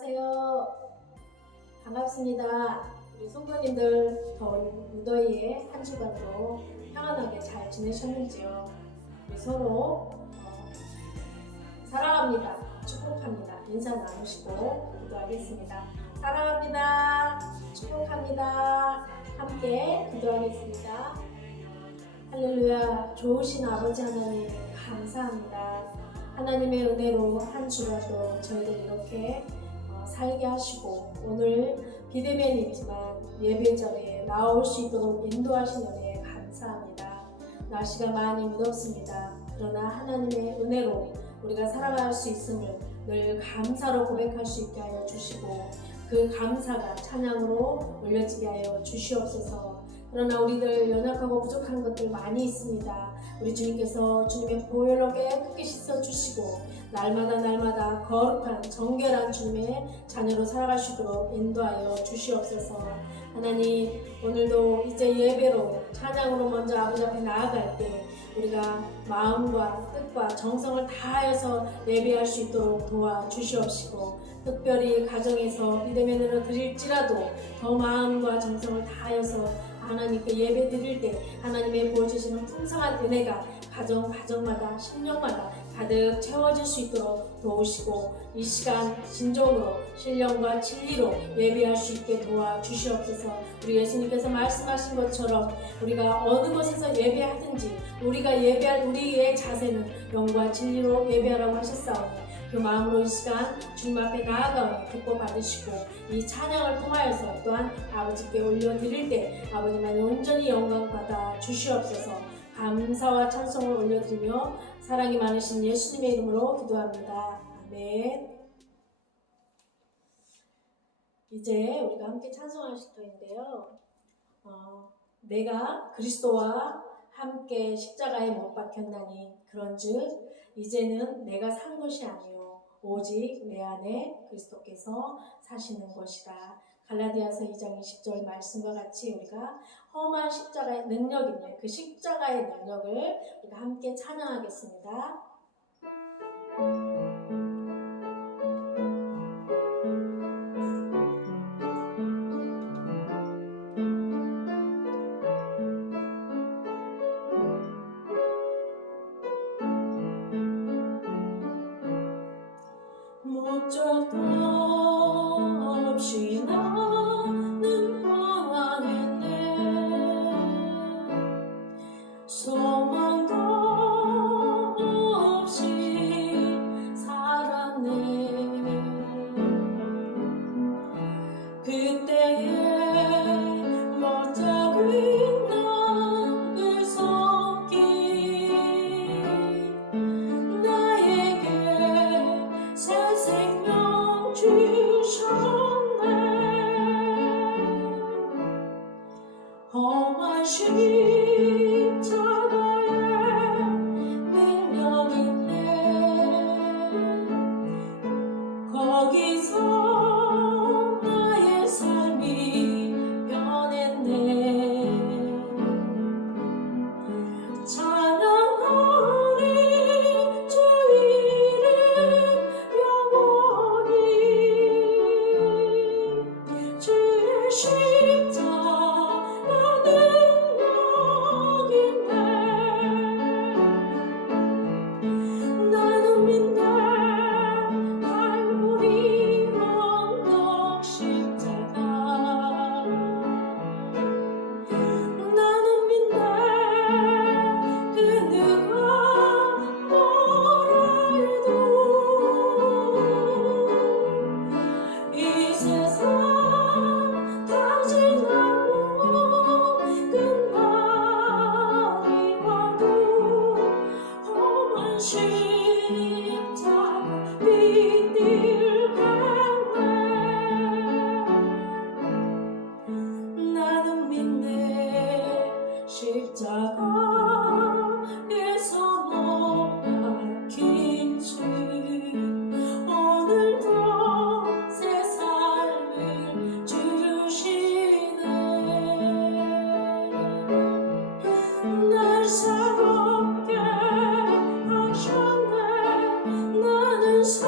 안녕하세요. 반갑습니다. 우리 성도님들 더운 무더위에 한 주간으로 평안하게 잘 지내셨는지요? 우리 서로 사랑합니다. 축복합니다. 인사 나누시고 기도하겠습니다. 사랑합니다. 축복합니다. 함께 기도하겠습니다. 할렐루야. 좋으신 아버지 하나님 감사합니다. 하나님의 은혜로 한 주라도 저희들 이렇게 살게 하시고 오늘 비대면이지만 예배 자리에 나올 수 있도록 인도하신 은혜에 감사합니다. 날씨가 많이 무덥습니다. 그러나 하나님의 은혜로 우리가 살아갈 수 있음을 늘 감사로 고백할 수 있게 하여 주시고 그 감사가 찬양으로 올려지게 하여 주시옵소서. 그러나 우리들 연약하고 부족한 것들 많이 있습니다. 우리 주님께서 주님의 보혈로 깨끗이 씻어주시고 날마다 거룩한 정결한 주님의 자녀로 살아갈 수 있도록 인도하여 주시옵소서. 하나님, 오늘도 이제 예배로 찬양으로 먼저 아버지 앞에 나아갈 때 우리가 마음과 뜻과 정성을 다하여서 예배할 수 있도록 도와주시옵시고 특별히 가정에서 비대면으로 드릴지라도 더 마음과 정성을 다하여서 하나님께 예배 드릴 때 하나님의 보여주시는 풍성한 은혜가 가정마다 심령마다 가득 채워질 수 있도록 도우시고 이 시간 진정으로 신령과 진리로 예배할 수 있게 도와주시옵소서. 우리 예수님께서 말씀하신 것처럼 우리가 어느 곳에서 예배하든지 우리가 예배할 우리의 자세는 영과 진리로 예배하라고 하셨사오니 그 마음으로 이 시간 주님 앞에 나아가오니 듣고 받으시고 이 찬양을 통하여서 또한 아버지께 올려드릴 때 아버지만 온전히 영광 받아 주시옵소서. 감사와 찬송을 올려드리며 사랑이 많으신 예수님의 이름으로 기도합니다. 아멘. 이제 우리가 함께 찬송할 시간인데요. 내가 그리스도와 함께 십자가에 못 박혔나니 그런즉 이제는 내가 산 것이 아니요 오직 내 안에 그리스도께서 사시는 것이다. 갈라디아서 2장 20절 말씀과 같이 우리가 험한 십자가의 능력인데 그 십자가의 능력을 우리가 함께 찬양하겠습니다. 목적도 없이 나는 방황했네. 소망도 없이 살았네. 그때에 멋쩍은 그 손길 나에게 새 생명 주셨네. 험한 십자가에 능력 있네. 거기서 나의 삶이 변했네. 찬양하리 주 이름 영원히. 주의 십자가 능력 있네. 나는 믿네. 갈보리 언덕 십자가. 나는 믿네. 그 누가 뭐라 해도 이 세상 다 지나고 끝날이 와도 험한 십자가 비틀겠네. 나는 믿네. 십자가에서 못 박힌 주 오늘도 새 삶을 주시네. 날 새롭게 하셨네. 나는 새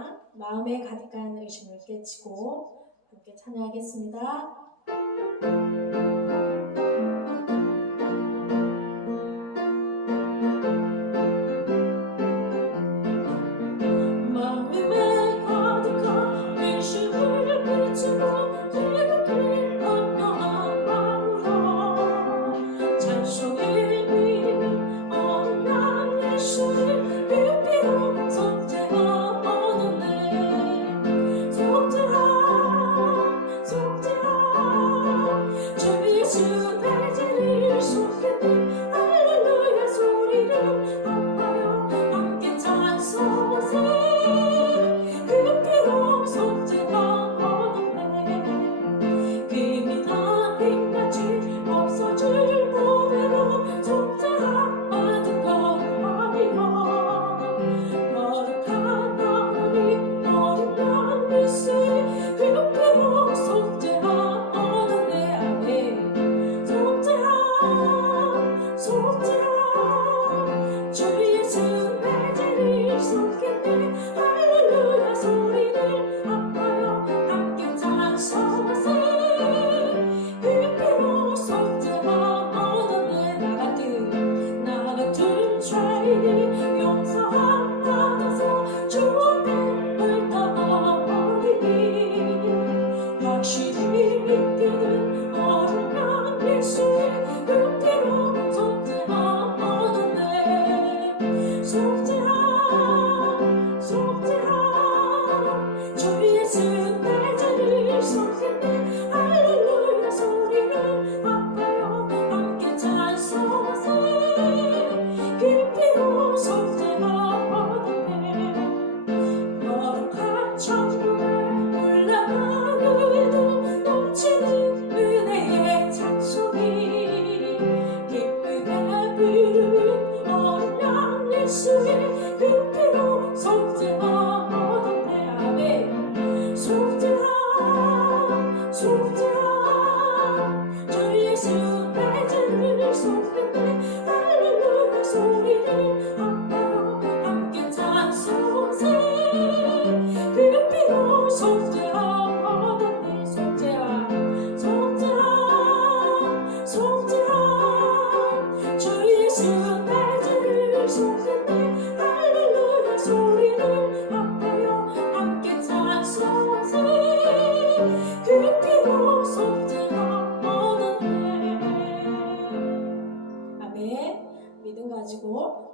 찬양 마음에 가득한 의심을 깨치고 함께 찬양하겠습니다.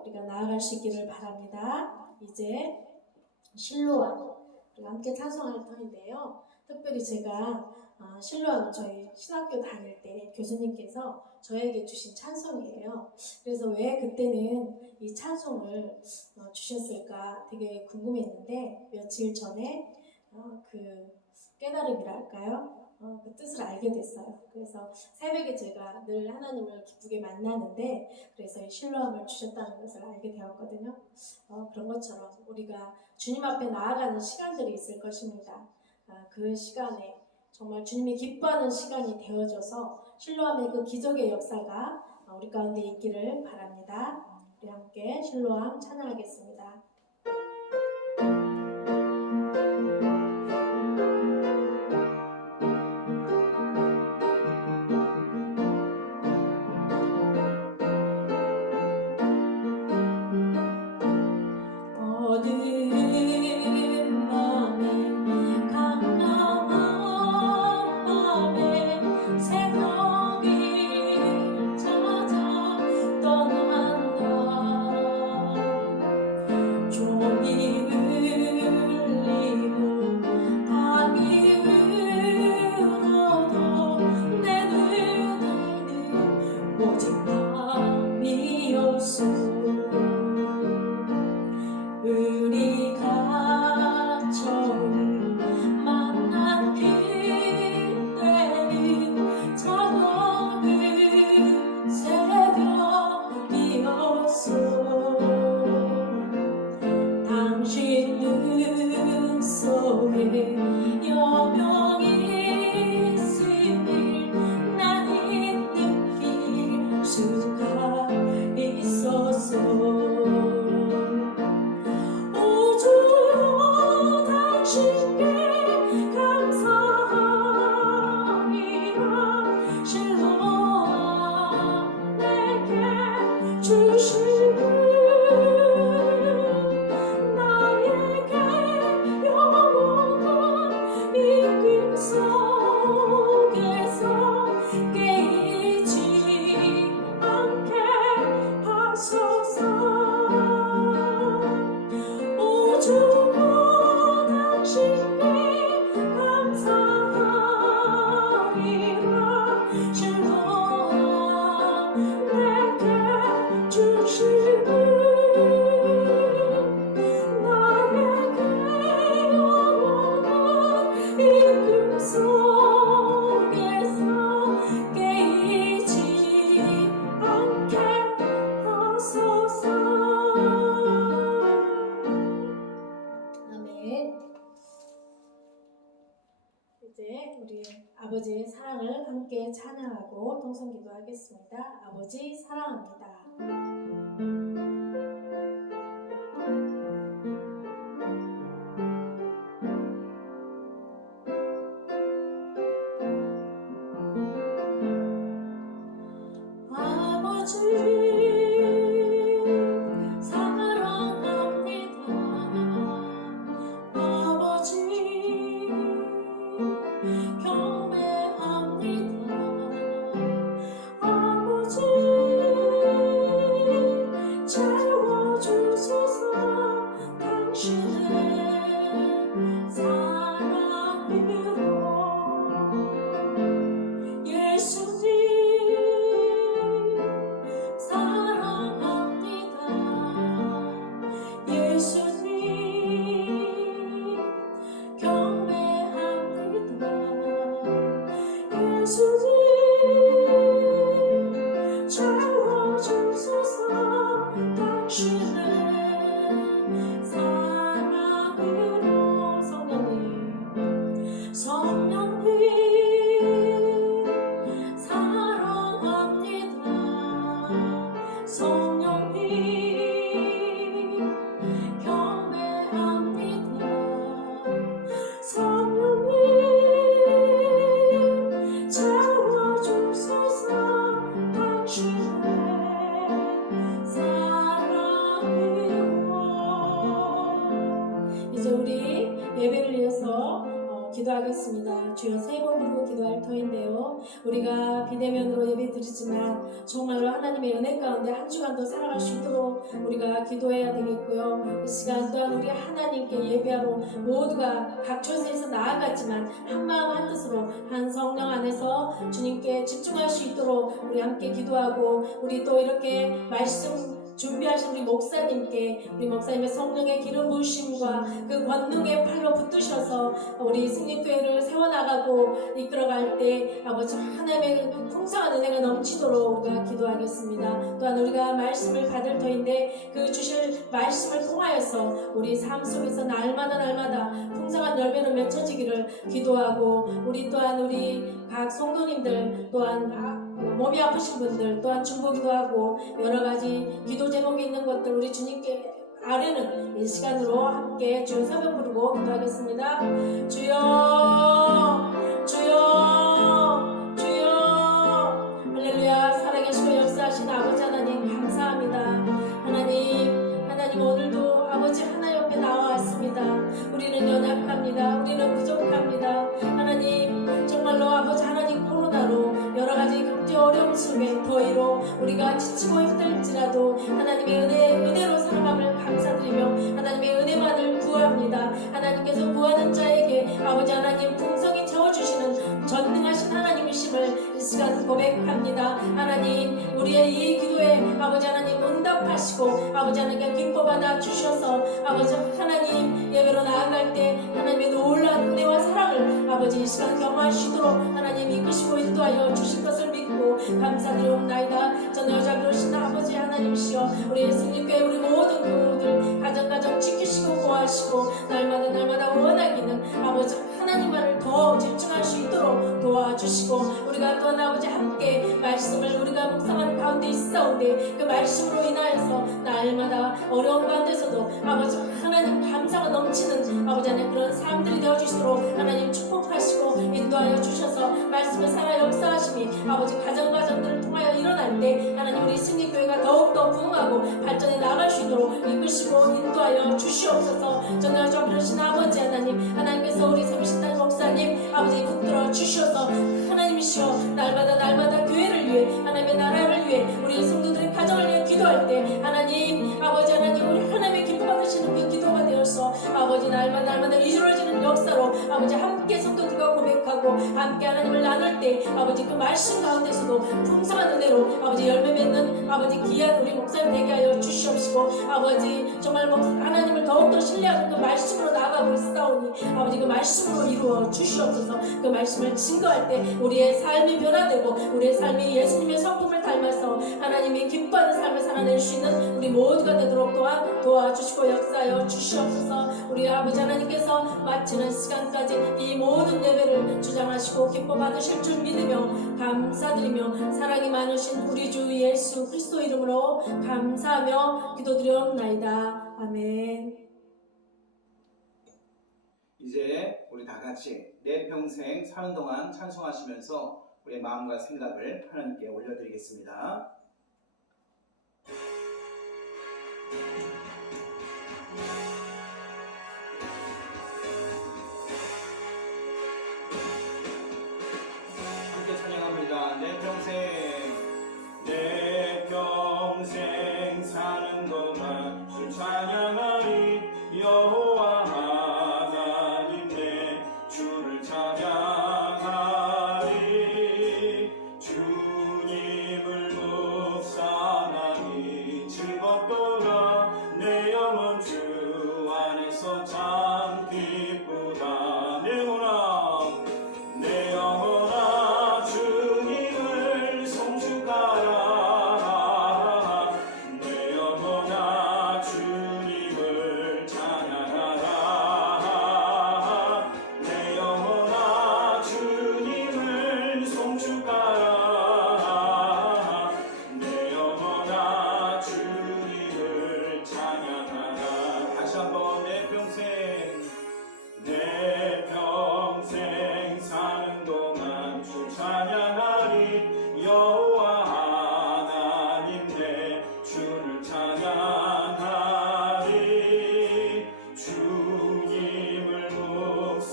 우리가 나아가시기를 바랍니다. 이제 실로암 우리가 함께 찬송할 터인데요. 특별히 제가 실로암은 저희 신학교 다닐 때 교수님께서 저에게 주신 찬송이에요. 그래서 왜 그때는 이 찬송을 주셨을까 되게 궁금했는데 며칠 전에 그 깨달음이랄까요? 그 뜻을 알게 됐어요. 그래서 새벽에 제가 늘 하나님을 기쁘게 만나는데 그래서 이 실로암을 주셨다는 것을 알게 되었거든요. 그런 것처럼 우리가 주님 앞에 나아가는 시간들이 있을 것입니다. 그 시간에 정말 주님이 기뻐하는 시간이 되어져서 실로암의 그 기적의 역사가 우리 가운데 있기를 바랍니다. 우리 함께 실로암 찬양하겠습니다. 오 주여 이제 우리 아버지의 사랑을 함께 찬양하고 동성기도하겠습니다. 아버지 사랑합니다. 기도하겠습니다. 주여 세 번 부르고 기도할 터인데요. 우리가 비대면으로 예배 드리지만 정말로 하나님의 은혜 가운데 한 주간도 살아갈 수 있도록 우리가 기도해야 되겠고요. 이 시간 또한 우리 하나님께 예배하러 모두가 각 처소에서 나아갔지만 한 마음 한 뜻으로 한 성령 안에서 주님께 집중할 수 있도록 우리 함께 기도하고 우리 또 이렇게 말씀 준비하신 우리 목사님께 우리 목사님의 성령의 기름 부으심과 그 권능의 팔로 붙드셔서 우리 승리교회를 세워나가고 이끌어갈 때 아버지 하나님의 풍성한 은혜가 넘치도록 우리가 기도하겠습니다. 또한 우리가 말씀을 받을 터인데 그 주실 말씀을 통하여서 우리 삶 속에서 날마다 풍성한 열매로 맺혀지기를 기도하고 우리 또한 우리 각 성도님들 또한 몸이 아프신 분들 또한 중보기도 하고 여러가지 기도 제목이 있는 것들 우리 주님께 아뢰는 이 시간으로 함께 주여 사명 부르고 기도하겠습니다. 주여 주여 주여 할렐루야. 살아계시고 역사하신 아버지 하나님 감사합니다. 하나님 오늘도 아버지 하나님 옆에 나와왔습니다. 우리는 연약합니다. 우리는 부족합니다. 하나님 정말로 아버지 하나님 코로나로 여러가지 경제 어려움 속에 더위로 우리가 지치고 힘들지라도 하나님의 은혜로 살아감을 감사드리며 하나님의 은혜만을 구합니다. 하나님께서 구하는 자에게 아버지 하나님 풍성히 채워주시는 전능하신 하나님이심을 이 시간 고백합니다. 하나님 우리의 이 기도에 아버지 하나님 응답하시고 아버지 하나님께 기뻐 받아 주셔서 아버지 하나님 예배로 나아갈 때 하나님의 놀라운 은혜와 사랑을 아버지 이 시간 경험하시도록 하나님 이끄시고 인도하여 주실 것을 믿고 감사드리옵나이다. 전 여자 그러신 아버지 하나님이시여 우리 승리교회 우리 모든 교우들 가정 지키시고 보호하시고 날마다 원하기는 아버지 하나님만을 더 집중할 수 있도록 도와주시고 우리가 또한 아버지 함께 말씀을 우리가 묵상하는 가운데 있사온데 그 말씀으로 인하여서 날마다 어려운 가운데서도 아버지 하나님 감사가 넘치는 아버지 하나님 그런 삶들이 되어주시도록 하나님 축복하시고 인도하여 주셔서 말씀을 살아 역사하심이 아버지 가정들을 통하여 일어날 때 하나님 우리 승리교회가 더욱더 부흥하고 발전해 나갈 수 있도록 이끄시고 인도하여 주시옵소서. 전능하시고 그러신 아버지 하나님께서 우리 삼신단 목사님 아버지 붙들어 주셔서 하나님이시여 날마다 교회를 위해 하나님의 나라를 위해 우리 성도들의 가정을 위해 기도할 때 하나님 아버지 하나님 우리 하나님의 기쁨 받으시는 그 기도가 되어서 아버지 날마다 이루어지는 역사로 아버지 함께 성도들과 고백하고 나누고 함께 하나님을 나눌 때 아버지 그 말씀 가운데서도 풍성한 은혜로 아버지 열매 맺는 아버지 귀한 우리 목사님 되게 하여 주시옵시고 아버지 정말 하나님을 더욱더 신뢰하는 그 말씀으로 나아가고 있사오니 아버지 그 말씀으로 이루어 주시옵소서. 그 말씀을 증거할 때 우리의 삶이 변화되고 우리의 삶이 예수님의 성품을 닮아서 하나님이 기뻐하는 삶을 살아낼 수 있는 우리 모두가 되도록 또한 도와주시고 역사하여 주시옵소서. 우리 아버지 하나님께서 마치는 시간까지 이 모든 예배를 주장하시고 기뻐 받으실 줄 믿으며 감사드리며 사랑이 많으신 우리 주 예수 그리스도 이름으로 감사하며 기도드렸나이다. 아멘. 이제 우리 다 같이 내 평생 사는 동안 찬송하시면서 우리의 마음과 생각을 하나님께 올려드리겠습니다. 함께 찬양합니다. 내 평생 사는 동안 주 찬양하리. 여호와 하나님 내 주를 찬양하리. 주님을 묵상하니 즐겁도다. 내 영혼 주 안에서 참 기쁘다. 내 영혼아 주님을 송축하라. 내 영혼아 주님을 찬양하라. 내 영혼아 주님을 송축하라. 내 영혼아 주님을 찬양하라. 다시 한번 내 평생 사는 동안 주 찬양하리. 여호와 하나님 내 주를 찬양하리. 주님을 묵상하니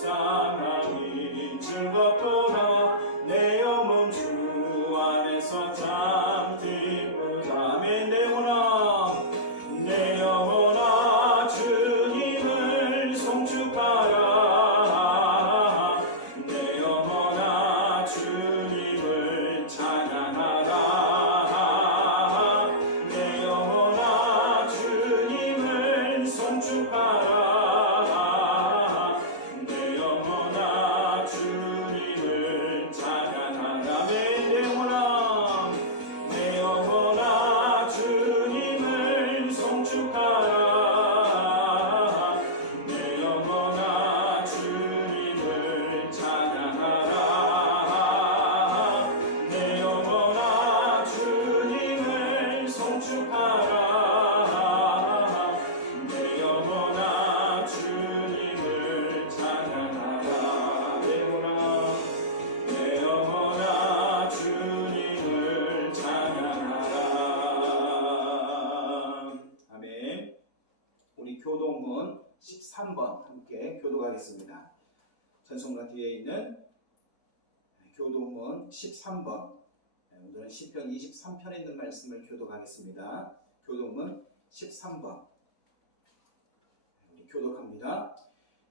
즐겁도다. 내 영혼 주 안에서 참 기쁘다. 아멘. 내 영혼아 주님을 송축하라. 내 영혼아 주님을 찬양하라. 내 영혼아 주님을 송축하라. 내 영혼아 주님을 찬양하라. 내 영혼아 주님을 송축하라. 내 영혼아 주님을 찬양하라. 내 영혼아 주님을 송축하라. 내 영혼아 주님을 찬양하라. 내 영혼아 주님을 찬양하라. 아멘. 우리 교동문 13번 함께 교독하겠습니다. 찬송가 뒤에 있는 교동문 13번, 오늘은 시편 23편에 있는 말씀을 교독하겠습니다. 교동문 13번 우리 교독합니다.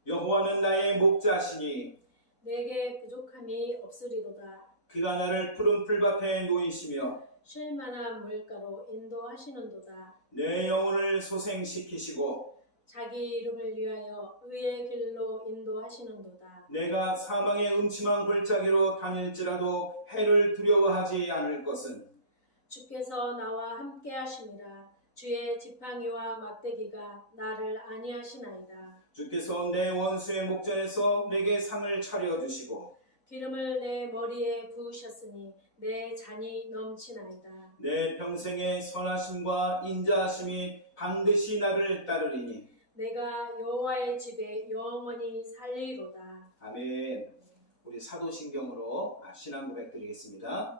여호와는 나의 목자시니 내게 부족함이 없으리로다. 그가 나를 푸른 풀밭에 놓이시며 쉴 만한 물가로 인도하시는도다. 내 영혼을 소생시키시고 자기 이름을 위하여 의의 길로 인도하시는도다. 내가 사망의 음침한 골짜기로 다닐지라도 해를 두려워하지 않을 것은 주께서 나와 함께 하심이라. 주의 지팡이와 막대기가 나를 안위하시나이다. 주께서 내 원수의 목전에서 내게 상을 차려주시고 기름을 내 머리에 부으셨으니 내 잔이 넘치나이다. 내 평생의 선하심과 인자하심이 반드시 나를 따르리니 내가 여호와의 집에 영원히 살리로다. 아멘. 우리 사도신경으로 신앙 고백 드리겠습니다.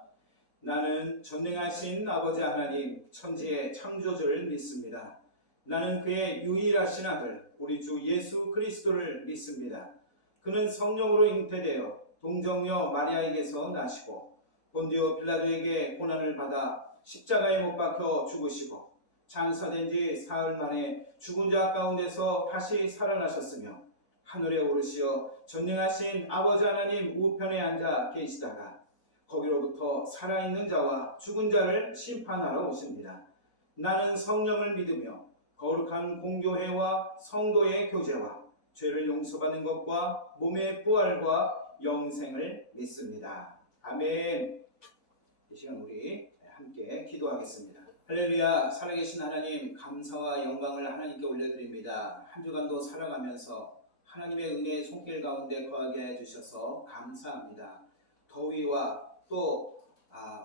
나는 전능하신 아버지 하나님 천지의 창조주를 믿습니다. 나는 그의 유일하신 아들 우리 주 예수 그리스도를 믿습니다. 그는 성령으로 잉태되어 동정녀 마리아에게서 나시고 본디오 빌라도에게 고난을 받아 십자가에 못 박혀 죽으시고 장사된 지 사흘 만에 죽은 자 가운데서 다시 살아나셨으며 하늘에 오르시어 전능하신 아버지 하나님 우편에 앉아 계시다가 거기로부터 살아있는 자와 죽은 자를 심판하러 오십니다. 나는 성령을 믿으며 거룩한 공교회와 성도의 교제와 죄를 용서받는 것과 몸의 부활과 영생을 믿습니다. 아멘. 이 시간 우리 함께 기도하겠습니다. 할렐루야. 살아계신 하나님, 감사와 영광을 하나님께 올려드립니다. 한 주간도 살아가면서 하나님의 은혜의 손길 가운데 거하게 해주셔서 감사합니다. 더위와 또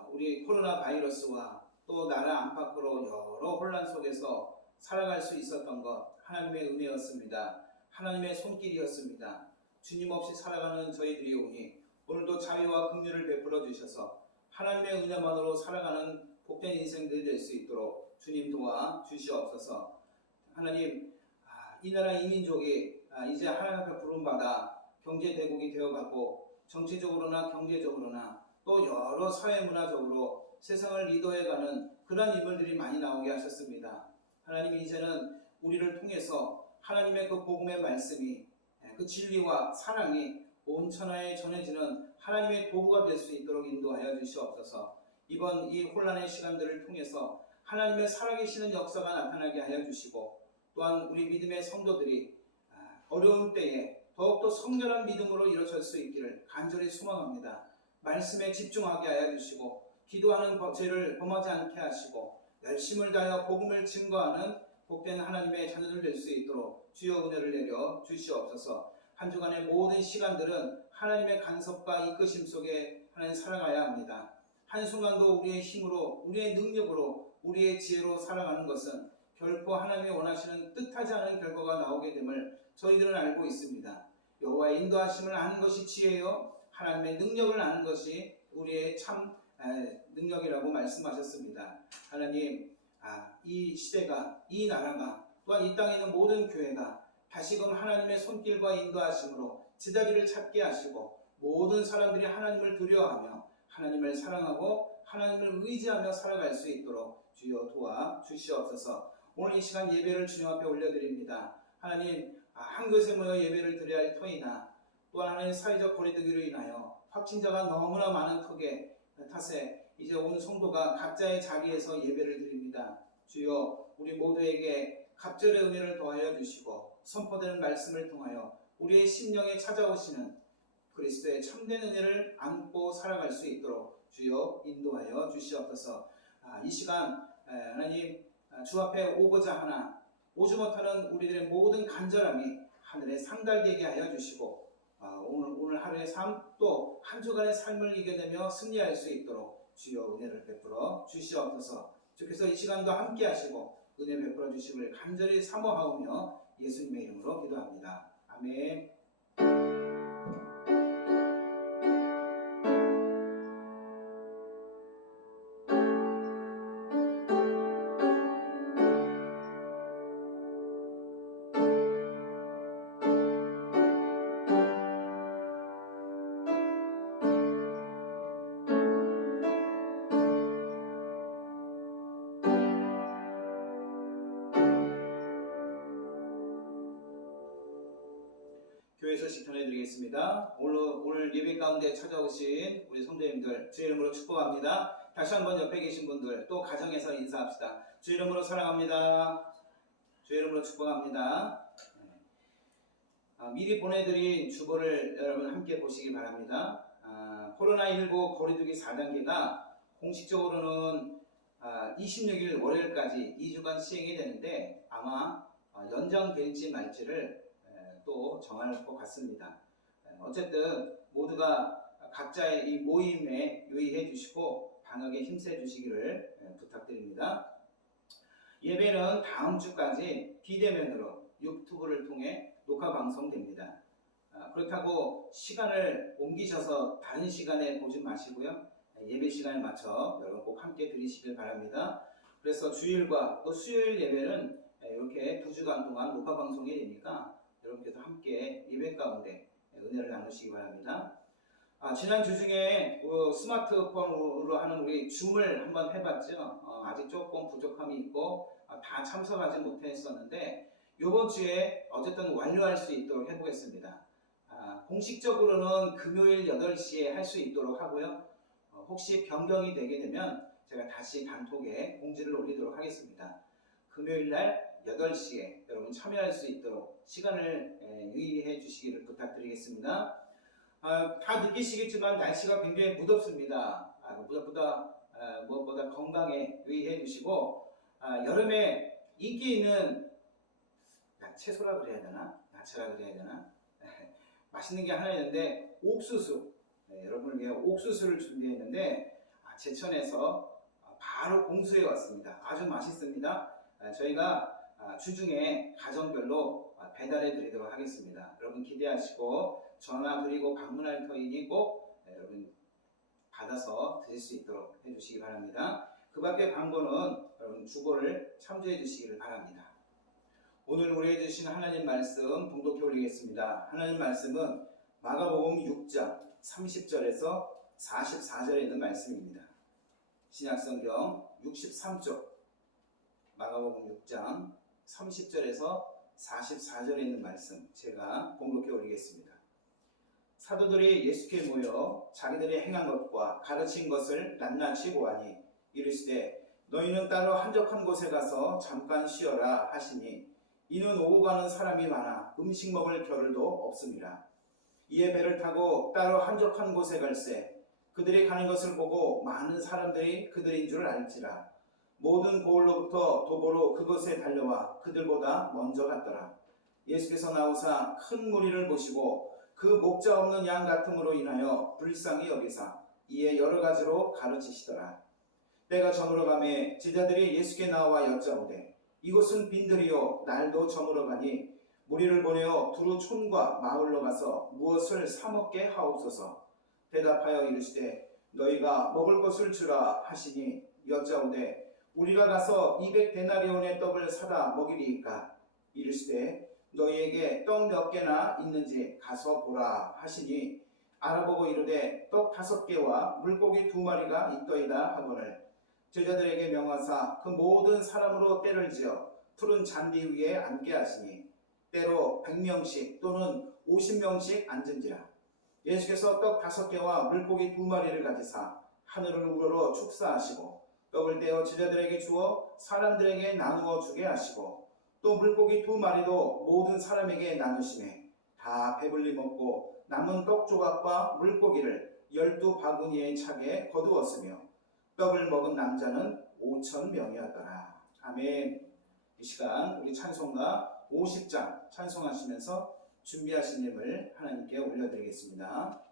우리 코로나 바이러스와 또 나라 안팎으로 여러 혼란 속에서 살아갈 수 있었던 것 하나님의 은혜였습니다. 하나님의 손길이었습니다. 주님 없이 살아가는 저희들이 오니 오늘도 자비와 긍휼을 베풀어 주셔서 하나님의 은혜만으로 살아가는 복된 인생들이 될 수 있도록 주님 도와 주시옵소서. 하나님, 이 나라 이 민족이 이제 하나님 앞에 부름받아 경제대국이 되어가고 정치적으로나 경제적으로나 또 여러 사회문화적으로 세상을 리더해가는 그러한 인물들이 많이 나오게 하셨습니다. 하나님이 이제는 우리를 통해서 하나님의 그 복음의 말씀이 그 진리와 사랑이 온 천하에 전해지는 하나님의 도구가 될 수 있도록 인도하여 주시옵소서. 이번 이 혼란의 시간들을 통해서 하나님의 살아계시는 역사가 나타나게 하여 주시고 또한 우리 믿음의 성도들이 어려운 때에 더욱더 성결한 믿음으로 일어설 수 있기를 간절히 소망합니다. 말씀에 집중하게 하여 주시고 기도하는 죄를 범하지 않게 하시고 열심을 다하여 복음을 증거하는 복된 하나님의 자녀들 될 수 있도록 주여 은혜를 내려 주시옵소서. 한 주간의 모든 시간들은 하나님의 간섭과 이끄심 속에 하나님 살아가야 합니다. 한순간도 우리의 힘으로 우리의 능력으로 우리의 지혜로 살아가는 것은 결코 하나님이 원하시는 뜻하지 않은 결과가 나오게 됨을 저희들은 알고 있습니다. 여호와의 인도하심을 아는 것이 지혜요 하나님의 능력을 아는 것이 우리의 참 능력이라고 말씀하셨습니다. 하나님, 이 시대가, 이 나라가, 또한 이 땅에 있는 모든 교회가 다시금 하나님의 손길과 인도하심으로 제자리를 찾게 하시고 모든 사람들이 하나님을 두려워하며 하나님을 사랑하고 하나님을 의지하며 살아갈 수 있도록 주여 도와 주시옵소서. 오늘 이 시간 예배를 주님 앞에 올려드립니다. 하나님, 한 곳에 모여 예배를 드려야 할 터이나 또한 하나님 사회적 거리두기로 인하여 확진자가 너무나 많은 탓에 이제 온 성도가 각자의 자리에서 예배를 드립니다. 주여 우리 모두에게 갑절의 은혜를 더하여 주시고 선포되는 말씀을 통하여 우리의 심령에 찾아오시는 그리스도의 참된 은혜를 안고 살아갈 수 있도록 주여 인도하여 주시옵소서. 이 시간 하나님 주 앞에 오고자 하나 오지 못하는 우리들의 모든 간절함이 하늘에 상달되게 하여 주시고 오늘 하루의 삶 또 한 주간의 삶을 이겨내며 승리할 수 있도록 주여 은혜를 베풀어 주시옵소서. 주께서 이 시간도 함께 하시고 은혜 베풀어 주시기를 간절히 사모하오며 예수님의 이름으로 기도합니다. 아멘. 교회 소식 전해드리겠습니다. 오늘 예배 가운데 찾아오신 우리 성도님들 주의 이름으로 축복합니다. 다시 한번 옆에 계신 분들 또 가정에서 인사합시다. 주의 이름으로 사랑합니다. 주의 이름으로 축복합니다. 미리 보내드린 주보를 여러분 함께 보시기 바랍니다. 코로나19 거리두기 4단계가 공식적으로는 26일 월요일까지 2주간 시행이 되는데 아마 연장될지 말지를 또 정할 것 같습니다. 어쨌든 모두가 각자의 이 모임에 유의해 주시고 방역에 힘써 주시기를 부탁드립니다. 예배는 다음 주까지 비대면으로 유튜브를 통해 녹화 방송됩니다. 그렇다고 시간을 옮기셔서 다른 시간에 보지 마시고요. 예배 시간에 맞춰 여러분 꼭 함께 드리시길 바랍니다. 그래서 주일과 또 수요일 예배는 이렇게 2주간 동안 녹화 방송이 되니까 여러분께서 함께 예배 가운데 은혜를 나누시기 바랍니다. 지난 주 중에 스마트폰으로 하는 우리 줌을 한번 해봤죠. 아직 조금 부족함이 있고 다 참석하지 못했었는데 이번 주에 어쨌든 완료할 수 있도록 해보겠습니다. 공식적으로는 금요일 8시에 할 수 있도록 하고요. 혹시 변경이 되게 되면 제가 다시 단톡에 공지를 올리도록 하겠습니다. 금요일 날 8시에 여러분 참여할 수 있도록 시간을 유의해 주시기를 부탁드리겠습니다. 다 느끼시겠지만 날씨가 굉장히 무덥습니다. 무엇보다 건강에 유의해 주시고, 여름에 인기 있는 채소라 그래야 되나? 야채라 그래야 되나? 맛있는 게 하나 있는데 옥수수, 여러분을 위해 옥수수를 준비했는데 제천에서 바로 공수해 왔습니다. 아주 맛있습니다. 저희가 주중에 가정별로 배달해 드리도록 하겠습니다. 여러분 기대하시고 전화 드리고 방문할 터이니 꼭 여러분 받아서 드실 수 있도록 해주시기 바랍니다. 그 밖에 광고는 여러분 주보를 참조해 주시기를 바랍니다. 오늘 우리에게 주신 하나님 말씀 봉독해 올리겠습니다. 하나님 말씀은 마가복음 6장 30절에서 44절에 있는 말씀입니다. 신약성경 63쪽 마가복음 6장 30절에서 44절에 있는 말씀 제가 봉독해 올리겠습니다. 사도들이 예수께 모여 자기들이 행한 것과 가르친 것을 낱낱이 보아니 이르시되 너희는 따로 한적한 곳에 가서 잠깐 쉬어라 하시니 이는 오고 가는 사람이 많아 음식 먹을 겨를도 없음이라. 이에 배를 타고 따로 한적한 곳에 갈새 그들이 가는 것을 보고 많은 사람들이 그들인 줄 알지라. 모든 고을로부터 도보로 그곳에 달려와 그들보다 먼저 갔더라. 예수께서 나오사 큰 무리를 보시고 그 목자 없는 양 같음으로 인하여 불쌍히 여기사 이에 여러 가지로 가르치시더라. 때가 저물어 가매 제자들이 예수께 나와 여짜오되 이곳은 빈들이요 날도 저물어 가니 무리를 보내어 두루 촌과 마을로 가서 무엇을 사 먹게 하옵소서. 대답하여 이르시되 너희가 먹을 것을 주라 하시니 여짜오되 우리가 가서 200데나리온의 떡을 사다 먹이리이까. 이르시되 너희에게 떡 몇 개나 있는지 가서 보라 하시니 알아보고 이르되 떡 5개와 물고기 2마리가 있더이다 하거늘 제자들에게 명하사 그 모든 사람으로 때를 지어 푸른 잔디 위에 앉게 하시니 때로 100명씩 또는 50명씩 앉은지라. 예수께서 떡 5개와 물고기 2마리를 가지사 하늘을 우러러 축사하시고 떡을 떼어 제자들에게 주어 사람들에게 나누어 주게 하시고 또 물고기 2마리도 모든 사람에게 나누시매 다 배불리 먹고 남은 떡 조각과 물고기를 12바구니에 차게 거두었으며 떡을 먹은 남자는 5,000명이었더라. 아멘. 이 시간 우리 찬송가 50장 찬송하시면서 준비하신 예물 하나님께 올려드리겠습니다.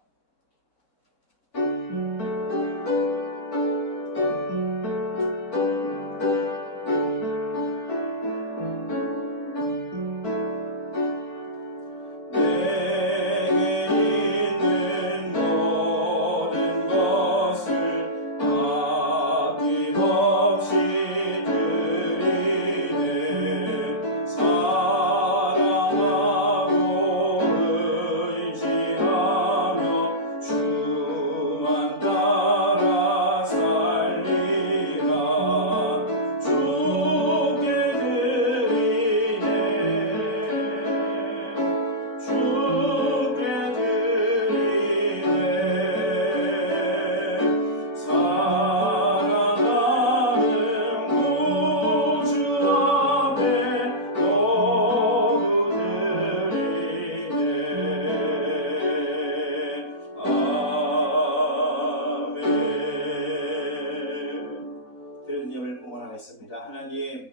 하나님,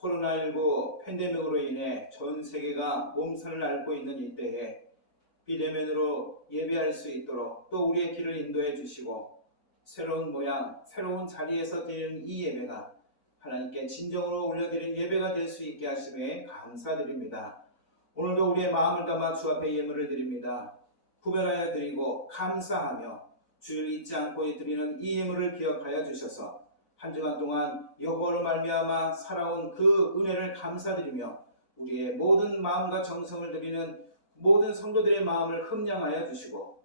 코로나19 팬데믹으로 인해 전 세계가 몸살을 앓고 있는 이때에 비대면으로 예배할 수 있도록 또 우리의 길을 인도해 주시고 새로운 모양, 새로운 자리에서 드리는 이 예배가 하나님께 진정으로 올려드린 예배가 될 수 있게 하심에 감사드립니다. 오늘도 우리의 마음을 담아 주 앞에 예물을 드립니다. 구별하여 드리고 감사하며 주를 잊지 않고 드리는 이 예물을 기억하여 주셔서 한 주간 동안 여호와로 말미암아 살아온 그 은혜를 감사드리며 우리의 모든 마음과 정성을 드리는 모든 성도들의 마음을 흠량하여 주시고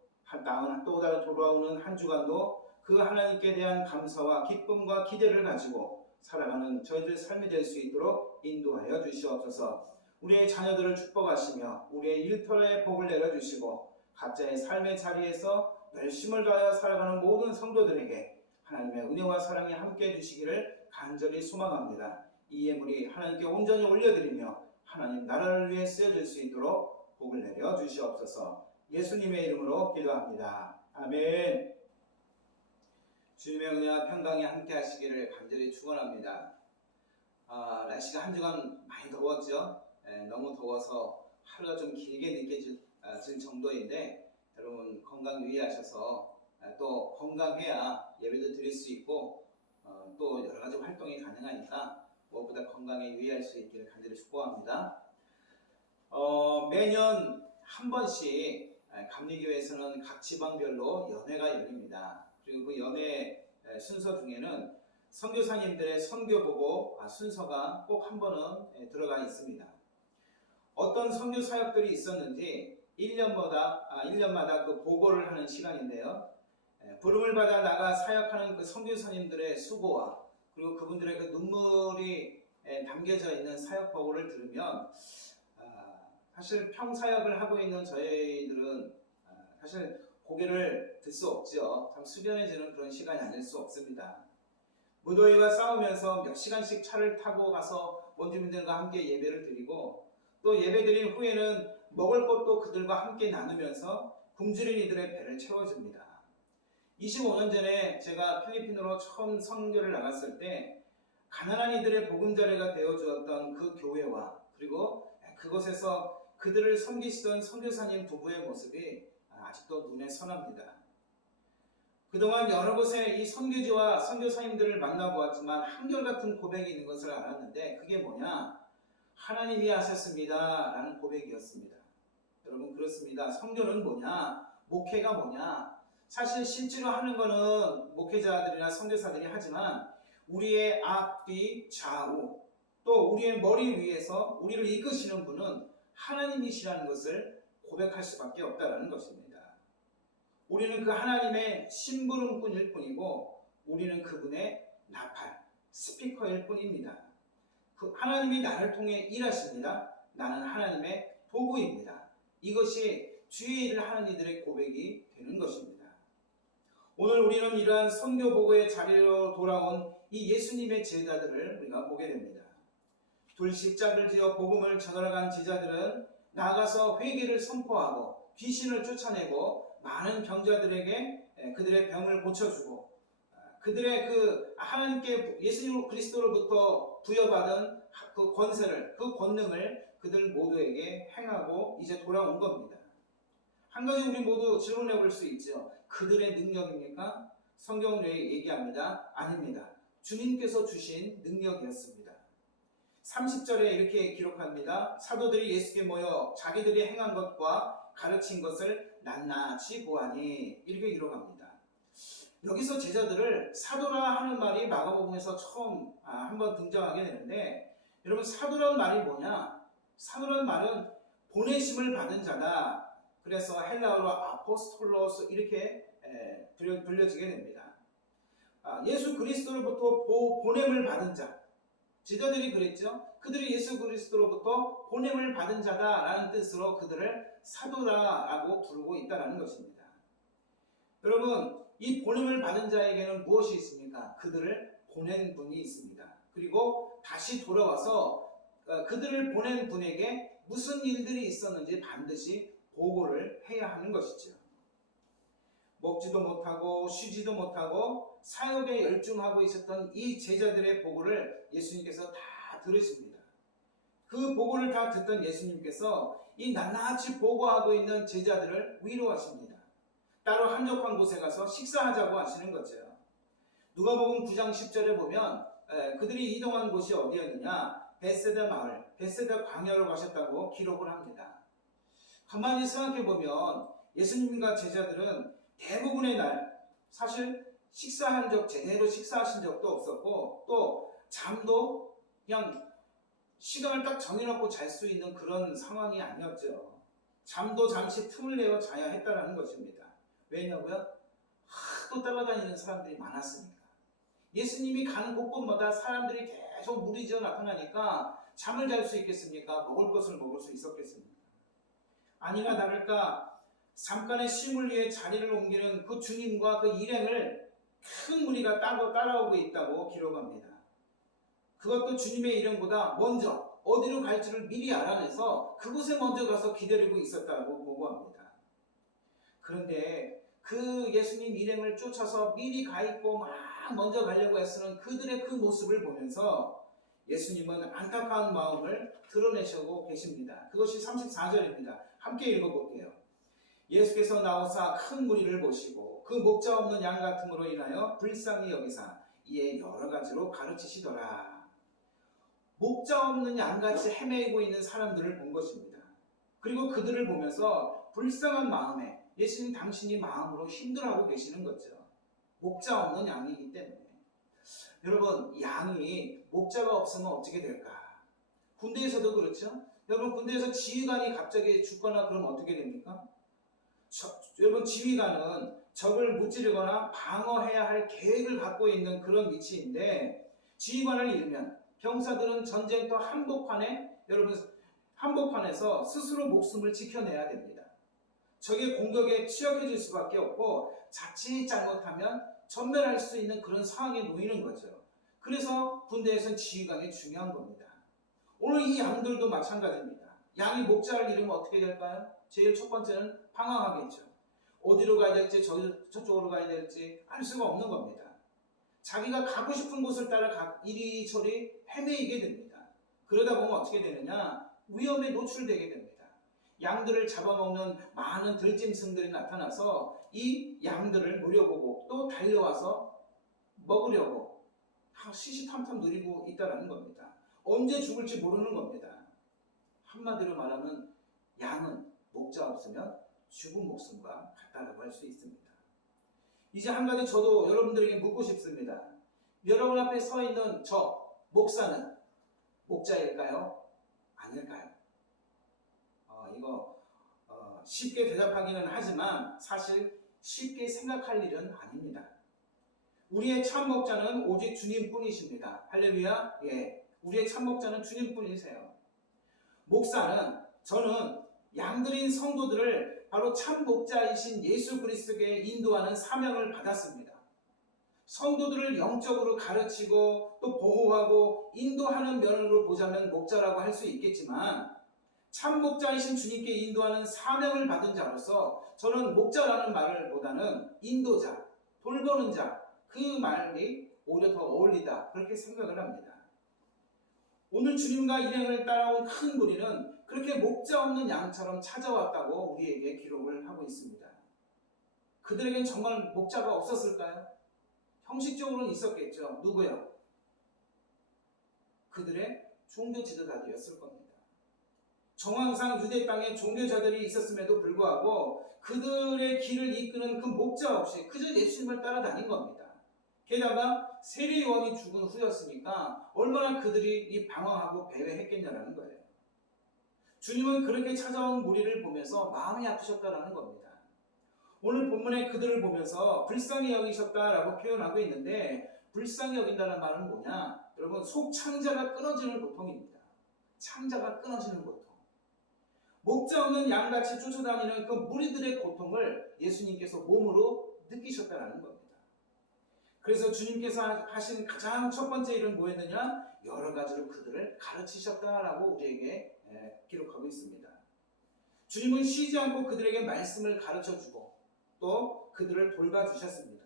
또 다른 돌아오는 한 주간도 그 하나님께 대한 감사와 기쁨과 기대를 가지고 살아가는 저희들 삶이 될 수 있도록 인도하여 주시옵소서. 우리의 자녀들을 축복하시며 우리의 일터에 복을 내려주시고 각자의 삶의 자리에서 열심을 다하여 살아가는 모든 성도들에게 하나님의 은혜와 사랑이 함께해 주시기를 간절히 소망합니다. 이 예물이 하나님께 온전히 올려드리며 하나님 나라를 위해 쓰여질 수 있도록 복을 내려 주시옵소서. 예수님의 이름으로 기도합니다. 아멘. 주님의 은혜와 평강이 함께 하시기를 간절히 축원합니다. 날씨가 한 주간 많이 더웠죠. 너무 더워서 하루가 좀 길게 느껴질 정도인데 여러분 건강 유의하셔서 또 건강해야 예배도 드릴 수 있고 또 여러 가지 활동이 가능하니까 무엇보다 건강에 유의할 수 있기를 간절히 축복합니다. 매년 한 번씩 감리교회에서는 각 지방별로 연회가 열립니다. 그리고 그 연회 순서 중에는 선교사님들의 선교보고 순서가 꼭 한 번은 들어가 있습니다. 어떤 선교 사역들이 있었는지 1년마다 그 보고를 하는 시간인데요. 부름을 받아 나가 사역하는 그 선교사님들의 수고와 그리고 그분들의 그 눈물이 담겨져 있는 사역 보고를 들으면 사실 평사역을 하고 있는 저희들은 사실 고개를 들 수 없죠. 참 숙연해지는 그런 시간이 아닐 수 없습니다. 무더위와 싸우면서 몇 시간씩 차를 타고 가서 원주민들과 함께 예배를 드리고 또 예배드린 후에는 먹을 것도 그들과 함께 나누면서 굶주린 이들의 배를 채워줍니다. 25년 전에 제가 필리핀으로 처음 선교를 나갔을 때 가난한 이들의 보금자리가 되어주었던 그 교회와 그리고 그곳에서 그들을 섬기시던 선교사님 부부의 모습이 아직도 눈에 선합니다. 그동안 여러 곳에 이 선교지와 선교사님들을 만나보았지만 한결같은 고백이 있는 것을 알았는데 그게 뭐냐? 하나님이 하셨습니다 라는 고백이었습니다. 여러분 그렇습니다. 선교는 뭐냐? 목회가 뭐냐? 사실 실제로 하는 거는 목회자들이나 선교사들이 하지만 우리의 앞, 뒤, 좌우 또 우리의 머리 위에서 우리를 이끄시는 분은 하나님이시라는 것을 고백할 수밖에 없다는 것입니다. 우리는 그 하나님의 심부름꾼일 뿐이고 우리는 그분의 나팔, 스피커일 뿐입니다. 그 하나님이 나를 통해 일하십니다. 나는 하나님의 도구입니다. 이것이 주의 일을 하는 이들의 고백이 되는 것입니다. 오늘 우리는 이러한 선교 보고의 자리로 돌아온 이 예수님의 제자들을 우리가 보게 됩니다. 둘씩 짝을 지어 복음을 전하러 제자들은 나가서 회개를 선포하고 귀신을 쫓아내고 많은 병자들에게 그들의 병을 고쳐주고 그들의 그 하나님께 예수 그리스도로부터 부여받은 그 권세를 그 권능을 그들 모두에게 행하고 이제 돌아온 겁니다. 한 가지 우리 모두 질문해 볼 수 있죠. 그들의 능력입니까? 성경은 왜 얘기합니다? 아닙니다. 주님께서 주신 능력이었습니다. 30절에 이렇게 기록합니다. 사도들이 예수께 모여 자기들이 행한 것과 가르친 것을 낱낱이 보아니 이렇게 기록합니다. 여기서 제자들을 사도라 하는 말이 마가복음에서 처음 한번 등장하게 되는데 여러분 사도라는 말이 뭐냐? 사도라는 말은 보내심을 받은 자다. 그래서 헬라어로 아포스톨로스 이렇게 불려지게 됩니다. 예수 그리스도로부터 보냄을 받은 자. 제자들이 그랬죠. 그들이 예수 그리스도로부터 보냄을 받은 자다라는 뜻으로 그들을 사도라고 부르고 있다는 것입니다. 여러분 이 보냄을 받은 자에게는 무엇이 있습니까? 그들을 보낸 분이 있습니다. 그리고 다시 돌아와서 그들을 보낸 분에게 무슨 일들이 있었는지 반드시 보고를 해야 하는 것이죠. 먹지도 못하고 쉬지도 못하고 사역에 열중하고 있었던 이 제자들의 보고를 예수님께서 다 들으십니다. 그 보고를 다 듣던 예수님께서 이 낱낱이 보고하고 있는 제자들을 위로하십니다. 따로 한적한 곳에 가서 식사하자고 하시는 거죠. 누가복음 9장 10절에 보면 그들이 이동한 곳이 어디였느냐? 베세다 마을, 베세다 광야로 가셨다고 기록을 합니다. 가만히 생각해보면 예수님과 제자들은 대부분의 날 사실 제대로 식사하신 적도 없었고 또 잠도 그냥 시간을 딱 정해놓고 잘 수 있는 그런 상황이 아니었죠. 잠도 잠시 틈을 내어 자야 했다는 것입니다. 왜냐고요? 하도 따라다니는 사람들이 많았으니까. 예수님이 가는 곳곳마다 사람들이 계속 무리지어 나타나니까 잠을 잘 수 있겠습니까? 먹을 것을 먹을 수 있었겠습니까? 아니나 다를까 잠깐의 쉼을 위해 자리를 옮기는 그 주님과 그 일행을 큰 무리가 따라오고 있다고 기록합니다. 그것도 주님의 일행보다 먼저 어디로 갈지를 미리 알아내서 그곳에 먼저 가서 기다리고 있었다고 보고합니다. 그런데 그 예수님 일행을 쫓아서 미리 가 있고 막 먼저 가려고 애쓰는 그들의 그 모습을 보면서 예수님은 안타까운 마음을 드러내시고 계십니다. 그것이 34절입니다. 함께 읽어볼게요. 예수께서 나오사 큰 무리를 보시고 그 목자 없는 양 같음으로 인하여 불쌍히 여기사 이에 여러 가지로 가르치시더라. 목자 없는 양같이 헤매고 있는 사람들을 본 것입니다. 그리고 그들을 보면서 불쌍한 마음에 예수님 당신이 마음으로 힘들어하고 계시는 거죠. 목자 없는 양이기 때문에. 여러분, 양이 목자가 없으면 어떻게 될까? 군대에서도 그렇죠? 여러분, 군대에서 지휘관이 갑자기 죽거나 그러면 어떻게 됩니까? 여러분, 지휘관은 적을 무찌르거나 방어해야 할 계획을 갖고 있는 그런 위치인데 지휘관을 잃으면 병사들은 전쟁터 한복판에서 스스로 목숨을 지켜내야 됩니다. 적의 공격에 취약해질 수밖에 없고 자칫 잘못하면 전멸할 수 있는 그런 상황에 놓이는 거죠. 그래서 군대에서는 지휘관이 중요한 겁니다. 오늘 이 양들도 마찬가지입니다. 양이 목자를 잃으면 어떻게 될까요? 제일 첫 번째는 방황하겠죠. 어디로 가야 될지 저쪽으로 가야 될지 알 수가 없는 겁니다. 자기가 가고 싶은 곳을 따라 이리저리 헤매이게 됩니다. 그러다 보면 어떻게 되느냐? 위험에 노출되게 됩니다. 양들을 잡아먹는 많은 들짐승들이 나타나서 이 양들을 노려보고 또 달려와서 먹으려고 시시탐탐 누리고 있다는 겁니다. 언제 죽을지 모르는 겁니다. 한마디로 말하면 양은 목자 없으면 죽은 목숨과 같다라고 할 수 있습니다. 이제 한 가지 저도 여러분들에게 묻고 싶습니다. 여러분 앞에 서 있는 저 목사는 목자일까요? 아닐까요? 이거 쉽게 대답하기는 하지만 사실 쉽게 생각할 일은 아닙니다. 우리의 참 목자는 오직 주님뿐이십니다. 할렐루야. 예, 우리의 참 목자는 주님뿐이세요. 목사는 저는 양들인 성도들을 바로 참 목자이신 예수 그리스도께 인도하는 사명을 받았습니다. 성도들을 영적으로 가르치고 또 보호하고 인도하는 면으로 보자면 목자라고 할 수 있겠지만 참 목자이신 주님께 인도하는 사명을 받은 자로서 저는 목자라는 말보다는 인도자, 돌보는 자, 그 말이 오히려 더 어울리다 그렇게 생각을 합니다. 오늘 주님과 일행을 따라온 큰 무리는 그렇게 목자 없는 양처럼 찾아왔다고 우리에게 기록을 하고 있습니다. 그들에겐 정말 목자가 없었을까요? 형식적으로는 있었겠죠. 누구요? 그들의 종교 지도자들이었을 겁니다. 정황상 유대 땅에 종교자들이 있었음에도 불구하고 그들의 길을 이끄는 그 목자 없이 그저 예수님을 따라다닌 겁니다. 게다가 세리요한이 죽은 후였으니까 얼마나 그들이 이 방황하고 배회했겠냐라는 거예요. 주님은 그렇게 찾아온 무리를 보면서 마음이 아프셨다라는 겁니다. 오늘 본문에 그들을 보면서 불쌍히 여기셨다라고 표현하고 있는데 불쌍히 여긴다는 말은 뭐냐? 여러분, 속 창자가 끊어지는 고통입니다. 창자가 끊어지는 고통. 목자 없는 양같이 쫓아다니는 그 무리들의 고통을 예수님께서 몸으로 느끼셨다라는 겁니다. 그래서 주님께서 하신 가장 첫 번째 일은 뭐였느냐? 여러 가지로 그들을 가르치셨다라고 우리에게 기록하고 있습니다. 주님은 쉬지 않고 그들에게 말씀을 가르쳐주고 또 그들을 돌봐주셨습니다.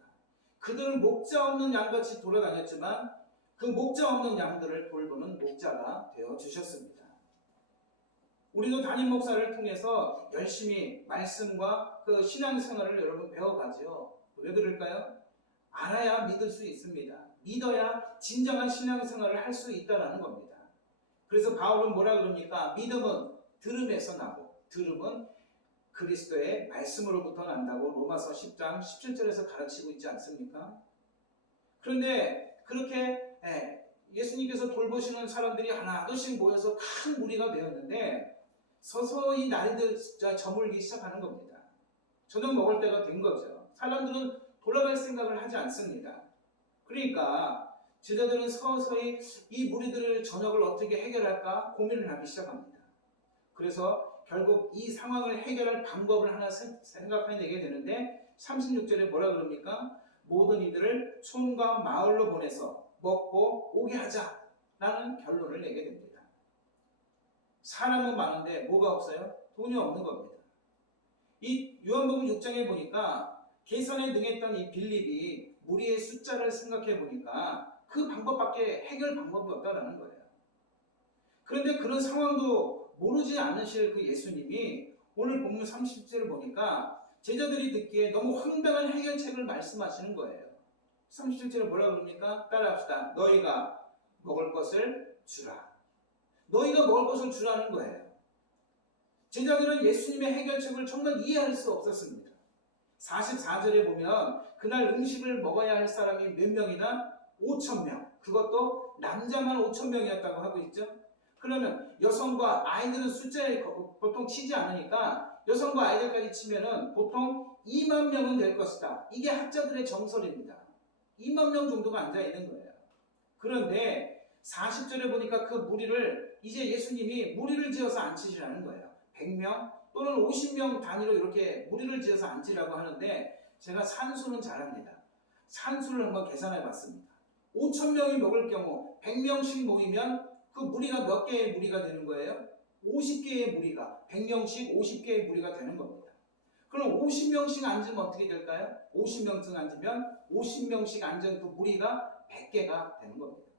그들은 목자 없는 양같이 돌아다녔지만 그 목자 없는 양들을 돌보는 목자가 되어주셨습니다. 우리도 담임 목사를 통해서 열심히 말씀과 그 신앙생활을 여러분 배워가지요. 왜 그럴까요? 알아야 믿을 수 있습니다. 믿어야 진정한 신앙생활을 할 수 있다는 겁니다. 그래서 바울은 뭐라 그럽니까? 믿음은 들음에서 나고 들음은 그리스도의 말씀으로부터 난다고 로마서 10장 17절에서 가르치고 있지 않습니까? 그런데 그렇게 예수님께서 돌보시는 사람들이 하나둘씩 모여서 큰 무리가 되었는데 서서히 날이 저물기 시작하는 겁니다. 저녁 먹을 때가 된 거죠. 사람들은 돌아갈 생각을 하지 않습니다. 그러니까 제자들은 서서히 이 무리들의 전역을 어떻게 해결할까 고민을 하기 시작합니다. 그래서 결국 이 상황을 해결할 방법을 하나 생각해내게 되는데 36절에 뭐라 그럽니까? 모든 이들을 촌과 마을로 보내서 먹고 오게 하자라는 결론을 내게 됩니다. 사람은 많은데 뭐가 없어요? 돈이 없는 겁니다. 이 요한복음 6장에 보니까 계산에 능했던 이 빌립이 무리의 숫자를 생각해 보니까 그 방법밖에 해결 방법이 없다라는 거예요. 그런데 그런 상황도 모르지 않으실 그 예수님이 오늘 본문 30절을 보니까 제자들이 듣기에 너무 황당한 해결책을 말씀하시는 거예요. 37절에 뭐라 그럽니까? 따라합시다. 너희가 먹을 것을 주라. 너희가 먹을 것을 주라는 거예요. 제자들은 예수님의 해결책을 정말 이해할 수 없었습니다. 44절에 보면 그날 음식을 먹어야 할 사람이 몇 명이나? 5,000명. 그것도 남자만 5,000명이었다고 하고 있죠. 그러면 여성과 아이들은 숫자에 보통 치지 않으니까 여성과 아이들까지 치면은 보통 2만 명은 될 것이다. 이게 학자들의 정설입니다. 2만 명 정도가 앉아 있는 거예요. 그런데 40절에 보니까 그 무리를 이제 예수님이 무리를 지어서 앉히시라는 거예요. 100명 또는 50명 단위로 이렇게 무리를 지어서 앉히라고 하는데 제가 산수는 잘합니다. 산수를 한번 계산해 봤습니다. 5,000명이 먹을 경우 100명씩 모이면 그 무리가 몇 개의 무리가 되는 거예요? 50개의 무리가, 100명씩 50개의 무리가 되는 겁니다. 그럼 50명씩 앉으면 어떻게 될까요? 50명씩 앉으면 50명씩 앉은 그 무리가 100개가 되는 겁니다.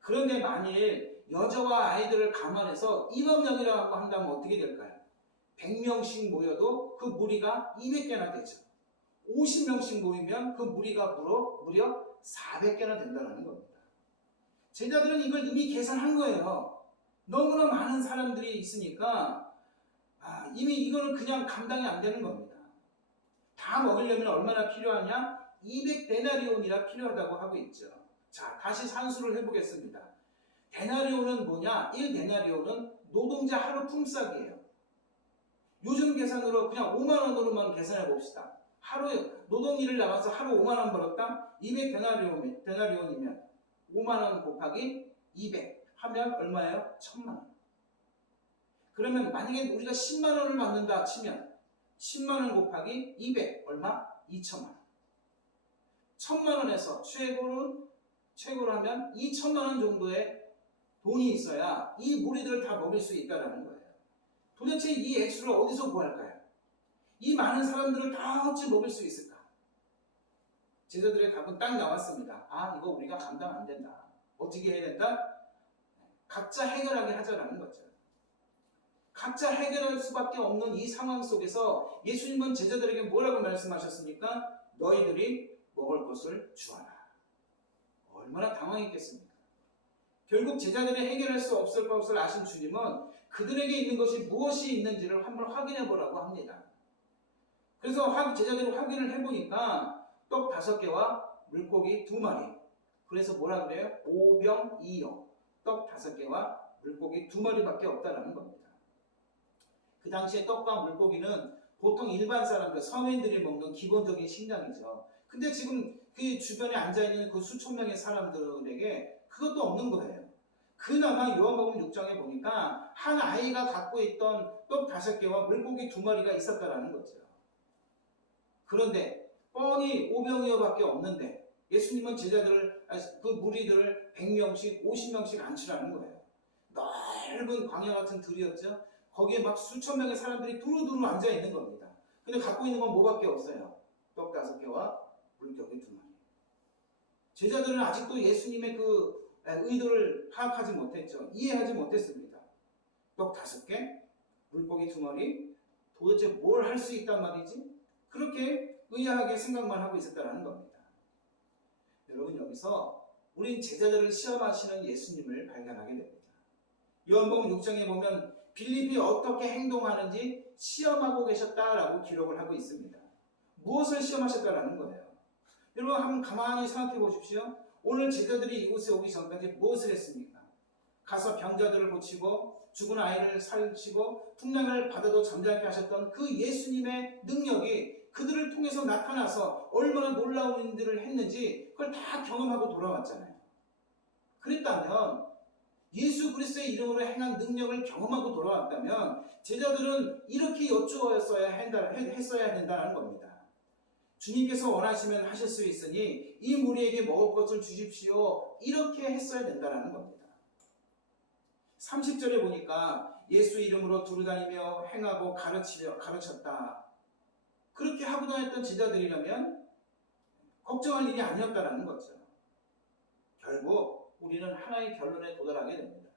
그런데 만일 여자와 아이들을 감안해서 2만 명이라고 한다면 어떻게 될까요? 100명씩 모여도 그 무리가 200개나 되죠. 50명씩 모이면 그 무리가 무려 400개나 된다는 겁니다. 제자들은 이걸 이미 계산한 거예요. 너무나 많은 사람들이 있으니까 이미 이거는 그냥 감당이 안 되는 겁니다. 다 먹으려면 얼마나 필요하냐? 200데나리온이라 필요하다고 하고 있죠. 자, 다시 산수를 해보겠습니다. 데나리온은 뭐냐? 1데나리온은 노동자 하루 품삯이에요. 요즘 계산으로 그냥 5만 원으로만 계산해 봅시다. 하루 노동일을 나가서 하루 5만 원 벌었다? 200데나리온이면 5만 원 곱하기 200 하면 얼마예요? 1,000만 원. 그러면 만약에 우리가 10만 원을 받는다 치면 10만 원 곱하기 200 얼마? 2천만 원. 1,000만 원에서 최고로 하면 2천만 원 정도의 돈이 있어야 이 무리들을 다 먹일 수 있다는 거예요. 도대체 이 액수를 어디서 구할까요? 이 많은 사람들을 다 어찌 먹일 수 있을까? 제자들의 답은 딱 나왔습니다. 이거 우리가 감당 안 된다. 어떻게 해야 된다? 각자 해결하게 하자라는 거죠. 각자 해결할 수밖에 없는 이 상황 속에서 예수님은 제자들에게 뭐라고 말씀하셨습니까? 너희들이 먹을 것을 주어라. 얼마나 당황했겠습니까? 결국 제자들이 해결할 수 없을 것을 아신 주님은 그들에게 있는 것이 무엇이 있는지를 한번 확인해 보라고 합니다. 그래서 제자들이 확인을 해보니까 떡 5개와 물고기 2마리. 그래서 뭐라 그래요? 오병이어. 떡 5개와 물고기 2마리밖에 없다라는 겁니다. 그 당시에 떡과 물고기는 보통 일반 사람들, 서민들이 먹는 기본적인 식량이죠. 근데 지금 그 주변에 앉아있는 그 수천 명의 사람들에게 그것도 없는 거예요. 그나마 요한복음 6장에 보니까 한 아이가 갖고 있던 떡 5개와 물고기 2마리가 있었다라는 거죠. 그런데 뻔히 오병이어밖에 없는데 예수님은 그 무리들을 100명씩 50명씩 앉히라는 거예요. 넓은 광야 같은 들이었죠. 거기에 막 수천 명의 사람들이 두루두루 앉아 있는 겁니다. 근데 갖고 있는 건 뭐밖에 없어요? 떡 5개와 물고기 2마리. 제자들은 아직도 예수님의 그 의도를 파악하지 못했죠. 이해하지 못했습니다. 떡 5개, 물고기 2마리, 도대체 뭘 할 수 있단 말이지? 그렇게 의아하게 생각만 하고 있었다는 겁니다. 여러분, 여기서 우린 제자들을 시험하시는 예수님을 발견하게 됩니다. 요한복음 6장에 보면 빌립이 어떻게 행동하는지 시험하고 계셨다라고 기록을 하고 있습니다. 무엇을 시험하셨다라는 거예요? 여러분, 한번 가만히 생각해 보십시오. 오늘 제자들이 이곳에 오기 전까지 무엇을 했습니까? 가서 병자들을 고치고 죽은 아이를 살리시고 풍랑을 바다도 잠잠케 하셨던 그 예수님의 능력이 그들을 통해서 나타나서 얼마나 놀라운 일들을 했는지 그걸 다 경험하고 돌아왔잖아요. 그랬다면 예수 그리스도의 이름으로 행한 능력을 경험하고 돌아왔다면 제자들은 이렇게 했어야 된다는 겁니다. 주님께서 원하시면 하실 수 있으니 이 무리에게 먹을 것을 주십시오. 이렇게 했어야 된다는 겁니다. 30절에 보니까 예수 이름으로 두루다니며 행하고 가르쳤다. 그렇게 하고 다녔던 제자들이라면 걱정할 일이 아니었다는 거죠. 결국 우리는 하나의 결론에 도달하게 됩니다.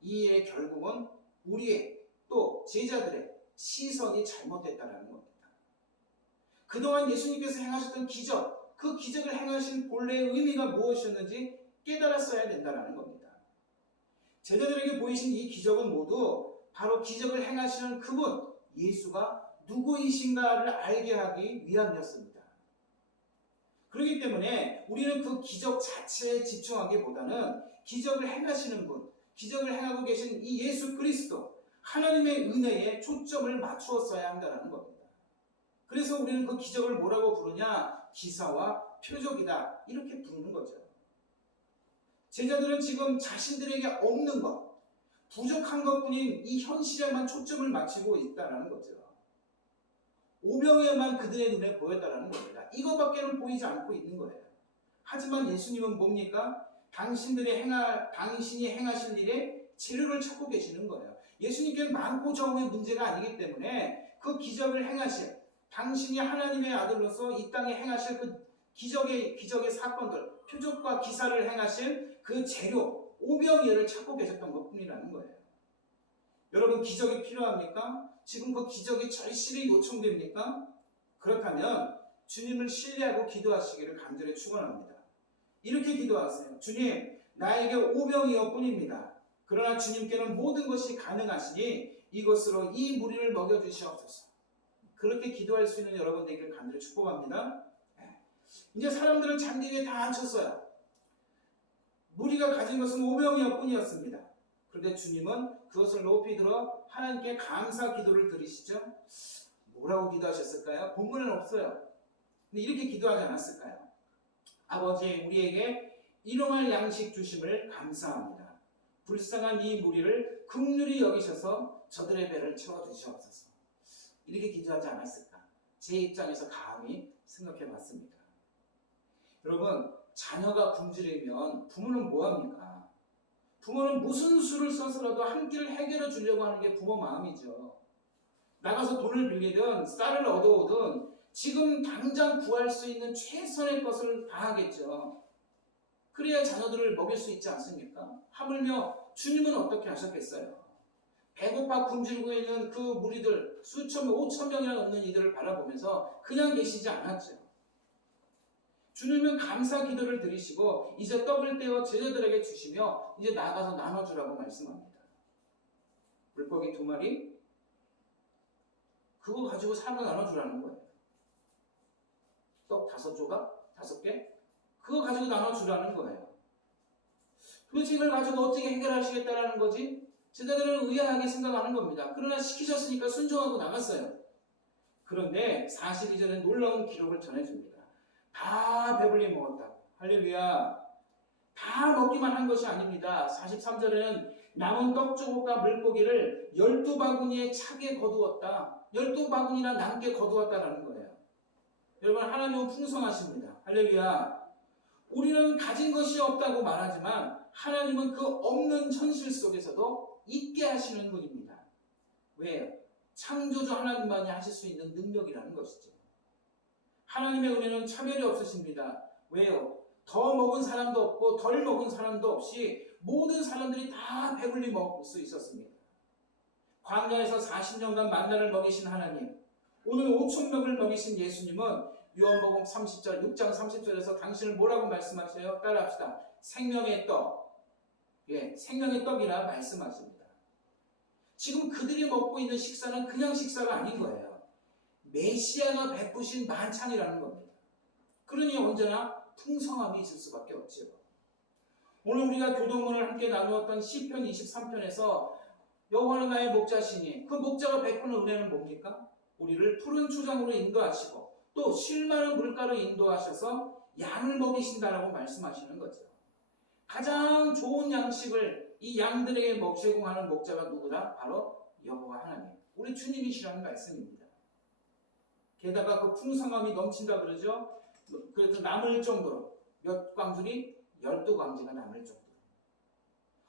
이 일의 결국은 우리의 또 제자들의 시선이 잘못됐다는 겁니다. 그동안 예수님께서 행하셨던 기적, 그 기적을 행하신 본래의 의미가 무엇이었는지 깨달았어야 된다는 겁니다. 제자들에게 보이신 이 기적은 모두 바로 기적을 행하시는 그분 예수가 누구이신가를 알게 하기 위함이었습니다. 그렇기 때문에 우리는 그 기적 자체에 집중하기보다는 기적을 행하시는 분, 기적을 행하고 계신 이 예수 그리스도, 하나님의 은혜에 초점을 맞추었어야 한다는 겁니다. 그래서 우리는 그 기적을 뭐라고 부르냐? 기사와 표적이다. 이렇게 부르는 거죠. 제자들은 지금 자신들에게 없는 것, 부족한 것뿐인 이 현실에만 초점을 맞추고 있다는 거죠. 오병이어만 그들의 눈에 보였다는 겁니다. 이거밖에는 보이지 않고 있는 거예요. 하지만 예수님은 뭡니까? 당신이 행하실 일에 재료를 찾고 계시는 거예요. 예수님께는 많고 적음의 문제가 아니기 때문에 그 기적을 행하실, 당신이 하나님의 아들로서 이 땅에 행하실 그 기적의 사건들, 표적과 기사를 행하실 그 재료, 오병이어를 찾고 계셨던 것뿐이라는 거예요. 여러분, 기적이 필요합니까? 지금 그 기적이 절실히 요청됩니까? 그렇다면 주님을 신뢰하고 기도하시기를 간절히 축원합니다. 이렇게 기도하세요. 주님, 나에게 오병이어 뿐입니다. 그러나 주님께는 모든 것이 가능하시니 이것으로 이 무리를 먹여주시옵소서. 그렇게 기도할 수 있는 여러분 되기를 간절히 축복합니다. 이제 사람들은 잔디 위에 다 앉혔어요. 무리가 가진 것은 오병이어 뿐이었습니다. 그런데 주님은 그것을 높이 들어 하나님께 감사 기도를 드리시죠. 뭐라고 기도하셨을까요? 본문에는 없어요. 근데 이렇게 기도하지 않았을까요? 아버지, 우리에게 일용할 양식 주심을 감사합니다. 불쌍한 이 무리를 긍휼히 여기셔서 저들의 배를 채워주시옵소서. 이렇게 기도하지 않았을까? 제 입장에서 감히 생각해 봤습니다. 여러분, 자녀가 굶주리면 부모는 뭐합니까? 부모는 무슨 수를 써서라도 한 끼를 해결해 주려고 하는 게 부모 마음이죠. 나가서 돈을 빌리든 쌀을 얻어오든 지금 당장 구할 수 있는 최선의 것을 다하겠죠. 그래야 자녀들을 먹일 수 있지 않습니까? 하물며 주님은 어떻게 하셨겠어요? 배고파 굶주리고 있는 그 무리들, 수천 명, 5천 명이나 넘는 이들을 바라보면서 그냥 계시지 않았죠. 주님은 감사 기도를 드리시고 이제 떡을 떼어 제자들에게 주시며 이제 나가서 나눠주라고 말씀합니다. 물고기 2마리 그거 가지고 사람을 나눠주라는 거예요. 떡 5조각, 5개 그거 가지고 나눠주라는 거예요. 도대체 이걸 가지고 어떻게 해결하시겠다라는 거지? 제자들은 의아하게 생각하는 겁니다. 그러나 시키셨으니까 순종하고 나갔어요. 그런데 42절에 놀라운 기록을 전해줍니다. 다 배불리 먹었다. 할렐루야. 다 먹기만 한 것이 아닙니다. 43절에는 남은 떡조각과 물고기를 12바구니에 차게 거두었다. 12바구니나 남게 거두었다라는 거예요. 여러분, 하나님은 풍성하십니다. 할렐루야. 우리는 가진 것이 없다고 말하지만 하나님은 그 없는 현실 속에서도 있게 하시는 분입니다. 왜요? 창조주 하나님만이 하실 수 있는 능력이라는 것이죠. 하나님의 은혜는 차별이 없으십니다. 왜요? 더 먹은 사람도 없고 덜 먹은 사람도 없이 모든 사람들이 다 배불리 먹을 수 있었습니다. 광야에서 40년간 만나를 먹이신 하나님, 오늘 5천 명을 먹이신 예수님은 요한복음 30절, 6장 30절에서 당신을 뭐라고 말씀하세요? 따라합시다. 생명의 떡. 예, 생명의 떡이라 말씀하십니다. 지금 그들이 먹고 있는 식사는 그냥 식사가 아닌 거예요. 메시아가 베푸신 만찬이라는 겁니다. 그러니 언제나 풍성함이 있을 수밖에 없죠. 오늘 우리가 교동문을 함께 나누었던 시편 23편에서 여호와는 나의 목자시니 그 목자가 베푸는 은혜는 뭡니까? 우리를 푸른 초장으로 인도하시고 또 쉴 만한 물가로 인도하셔서 양을 먹이신다라고 말씀하시는 거죠. 가장 좋은 양식을 이 양들에게 제공하는 목자가 누구다? 바로 여호와 하나님, 우리 주님이시라는 말씀입니다. 게다가 그 풍성함이 넘친다 그러죠. 그래서 남을 정도로 몇 광줄이 12광지가 남을 정도로.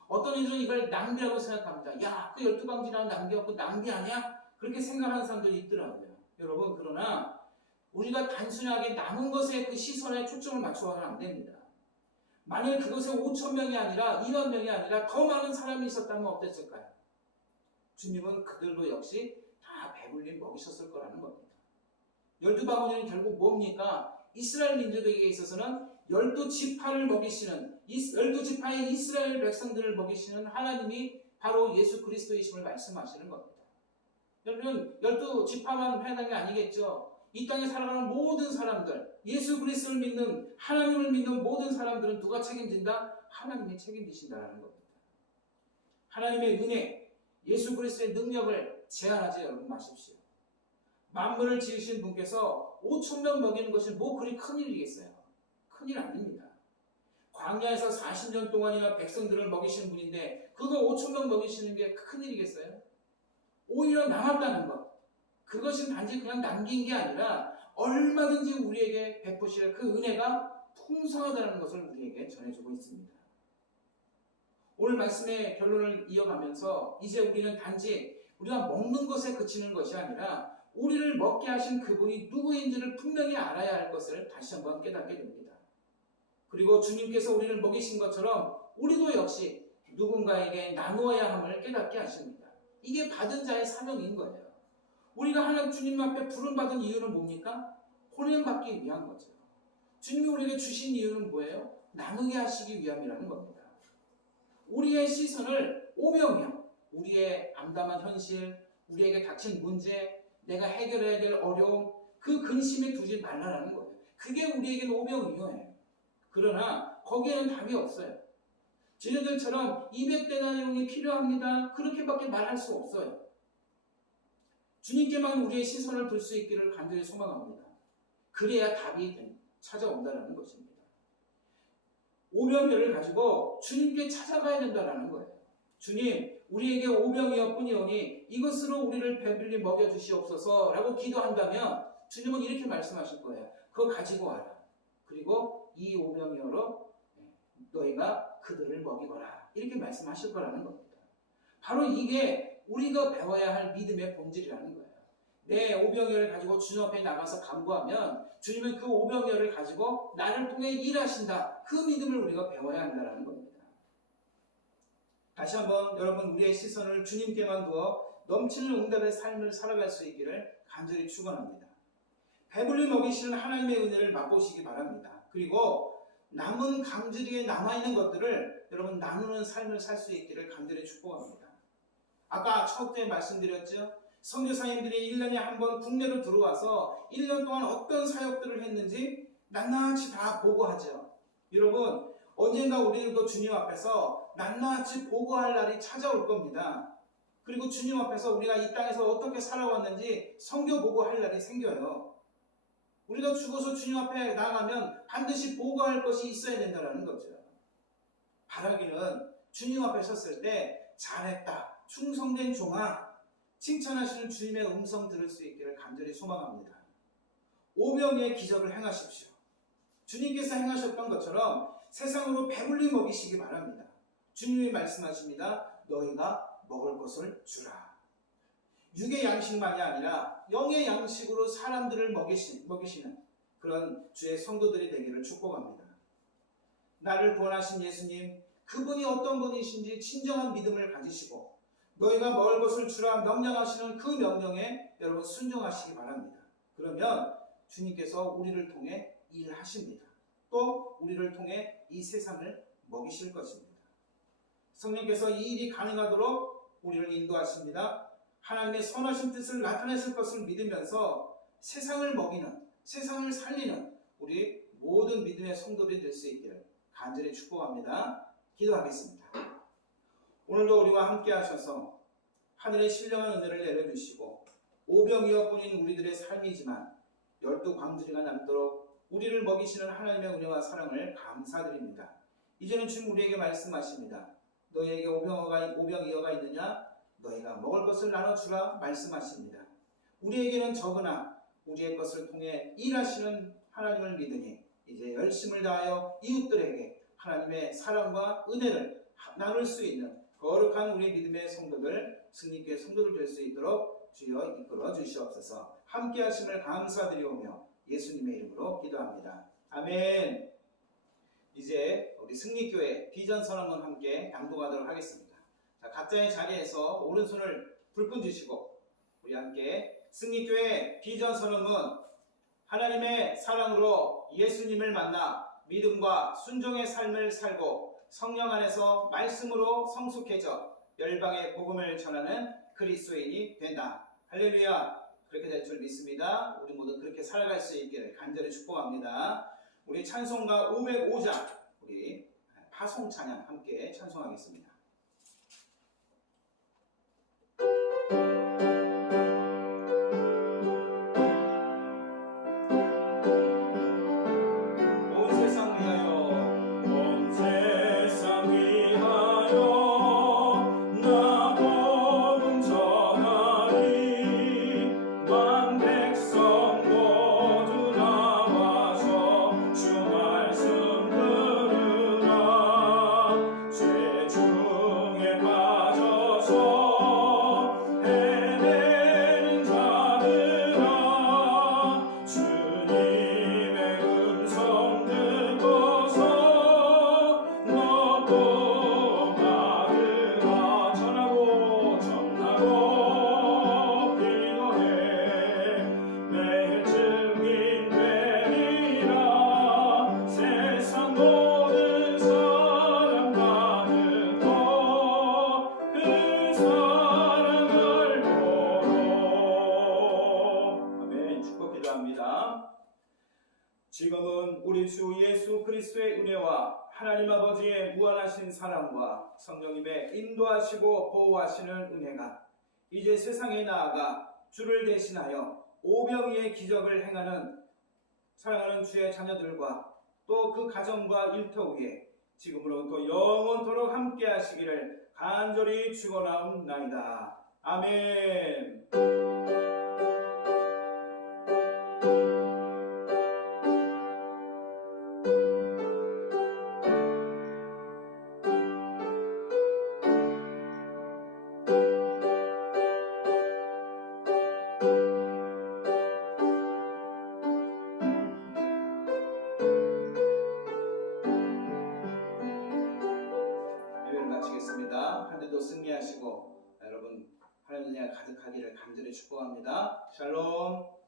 어떤 이들은 이걸 낭비라고 생각합니다. 야, 그 12광지라는 낭비하고 낭비 아니야? 그렇게 생각하는 사람들이 있더라고요. 여러분, 그러나 우리가 단순하게 남은 것에 그 시선에 초점을 맞춰서는 안 됩니다. 만일 그것에 5,000명이 아니라 2만 명이 아니라 더 많은 사람이 있었다면 어땠을까요? 주님은 그들도 역시 다 배불리 먹이셨을 거라는 겁니다. 12바구니는 결국 뭡니까? 이스라엘 민족에게 있어서는 12지파를 먹이시는, 12지파의 이스라엘 백성들을 먹이시는 하나님이 바로 예수 그리스도이심을 말씀하시는 겁니다. 여러분, 12지파만 해당이 아니겠죠. 이 땅에 살아가는 모든 사람들, 예수 그리스도를 믿는, 하나님을 믿는 모든 사람들은 누가 책임진다? 하나님이 책임지신다는 겁니다. 하나님의 은혜, 예수 그리스도의 능력을 제한하지 여러분 마십시오. 만물을 지으신 분께서 5,000명 먹이는 것이 뭐 그리 큰일이겠어요? 큰일 아닙니다. 광야에서 40년 동안이나 백성들을 먹이시는 분인데 그거 5,000명 먹이시는 게 큰일이겠어요? 오히려 남았다는 것, 그것은 단지 그냥 남긴 게 아니라 얼마든지 우리에게 베푸실 그 은혜가 풍성하다는 것을 우리에게 전해주고 있습니다. 오늘 말씀의 결론을 이어가면서 이제 우리는 단지 우리가 먹는 것에 그치는 것이 아니라 우리를 먹게 하신 그분이 누구인지를 분명히 알아야 할 것을 다시 한번 깨닫게 됩니다. 그리고 주님께서 우리를 먹이신 것처럼 우리도 역시 누군가에게 나누어야 함을 깨닫게 하십니다. 이게 받은 자의 사명인 거예요. 우리가 하나님 주님 앞에 부름받은 이유는 뭡니까? 혼인받기 위한 거죠. 주님이 우리에게 주신 이유는 뭐예요? 나누게 하시기 위함이라는 겁니다. 우리의 시선을 오명이요, 우리의 암담한 현실, 우리에게 닥친 문제, 내가 해결해야 될 어려움, 그 근심에 두지 말라는 거예요. 그게 우리에게는 오명이요예요. 그러나 거기에는 답이 없어요. 쟤네들처럼 200데나리온이 필요합니다, 그렇게밖에 말할 수 없어요. 주님께만 우리의 시선을 둘 수 있기를 간절히 소망합니다. 그래야 답이 찾아온다는 것입니다. 오병이어를 가지고 주님께 찾아가야 된다는 거예요. 주님, 우리에게 오병이어뿐이오니 이것으로 우리를 배불리 먹여주시옵소서 라고 기도한다면 주님은 이렇게 말씀하실 거예요. 그거 가지고 와라. 그리고 이 오병이어로 너희가 그들을 먹이거라. 이렇게 말씀하실 거라는 겁니다. 바로 이게 우리가 배워야 할 믿음의 본질이라는 거예요. 내 오병이어를 가지고 주님 앞에 나가서 간구하면 주님은 그 오병이어를 가지고 나를 통해 일하신다. 그 믿음을 우리가 배워야 한다는 겁니다. 다시 한번 여러분, 우리의 시선을 주님께만 두어 넘치는 응답의 삶을 살아갈 수 있기를 간절히 축원합니다. 배불리 먹이시는 하나님의 은혜를 맛보시기 바랍니다. 그리고 남은 강주리에 남아있는 것들을 여러분 나누는 삶을 살 수 있기를 간절히 축복합니다. 아까 첫째 말씀드렸죠. 선교사님들이 1년에 한 번 국내로 들어와서 1년 동안 어떤 사역들을 했는지 낱낱이 다 보고하죠. 여러분, 언젠가 우리들도 주님 앞에서 낱낱이 보고할 날이 찾아올 겁니다. 그리고 주님 앞에서 우리가 이 땅에서 어떻게 살아왔는지 선교 보고할 날이 생겨요. 우리가 죽어서 주님 앞에 나가면 반드시 보고할 것이 있어야 된다는 거죠. 바라기는 주님 앞에 섰을 때 잘했다, 충성된 종아, 칭찬하시는 주님의 음성 들을 수 있기를 간절히 소망합니다. 오병이의 기적을 행하십시오. 주님께서 행하셨던 것처럼 세상으로 배불리 먹이시기 바랍니다. 주님이 말씀하십니다. 너희가 먹을 것을 주라. 육의 양식만이 아니라 영의 양식으로 사람들을 먹이시는 그런 주의 성도들이 되기를 축복합니다. 나를 구원하신 예수님, 그분이 어떤 분이신지 진정한 믿음을 가지시고 너희가 먹을 것을 주라 명령하시는 그 명령에 여러분 순종하시기 바랍니다. 그러면 주님께서 우리를 통해 일하십니다. 또 우리를 통해 이 세상을 먹이실 것입니다. 성령께서 이 일이 가능하도록 우리를 인도하십니다. 하나님의 선하신 뜻을 나타내실 것을 믿으면서 세상을 먹이는, 세상을 살리는 우리 모든 믿음의 성도들이 될 수 있기를 간절히 축복합니다. 기도하겠습니다. 오늘도 우리와 함께 하셔서 하늘의 신령한 은혜를 내려주시고 오병이어뿐인 우리들의 삶이지만 12광주리가 남도록 우리를 먹이시는 하나님의 은혜와 사랑을 감사드립니다. 이제는 주님 우리에게 말씀하십니다. 너희에게 오병이어가 있느냐? 너희가 먹을 것을 나눠주라 말씀하십니다. 우리에게는 적으나 우리의 것을 통해 일하시는 하나님을 믿으니 이제 열심을 다하여 이웃들에게 하나님의 사랑과 은혜를 나눌 수 있는 거룩한 우리 믿음의 성도들, 승리교회 성도들 될 수 있도록 주여 이끌어 주시옵소서. 함께 하심을 감사드리오며 예수님의 이름으로 기도합니다. 아멘. 이제 우리 승리교회 비전 선언문 함께 낭독하도록 하겠습니다. 자, 각자의 자리에서 오른손을 불끈 쥐시고 우리 함께 승리교회 비전 선언문. 하나님의 사랑으로 예수님을 만나 믿음과 순종의 삶을 살고 성령 안에서 말씀으로 성숙해져 열방의 복음을 전하는 그리스도인이 된다. 할렐루야. 그렇게 될 줄 믿습니다. 우리 모두 그렇게 살아갈 수 있기를 간절히 축복합니다. 우리 찬송가 505장 우리 파송 찬양 함께 찬송하겠습니다. 지금은 우리 주 예수 그리스도의 은혜와 하나님 아버지의 무한하신 사랑과 성령님의 인도하시고 보호하시는 은혜가 이제 세상에 나아가 주를 대신하여 오병이의 기적을 행하는 사랑하는 주의 자녀들과 또 그 가정과 일터 위에 지금으로부터 영원토록 함께 하시기를 간절히 축원하옵나이다. 아멘. 마치겠습니다. 한 주도 승리하시고 여러분 하나님 은혜가 가득하기를 간절히 축복합니다. 샬롬.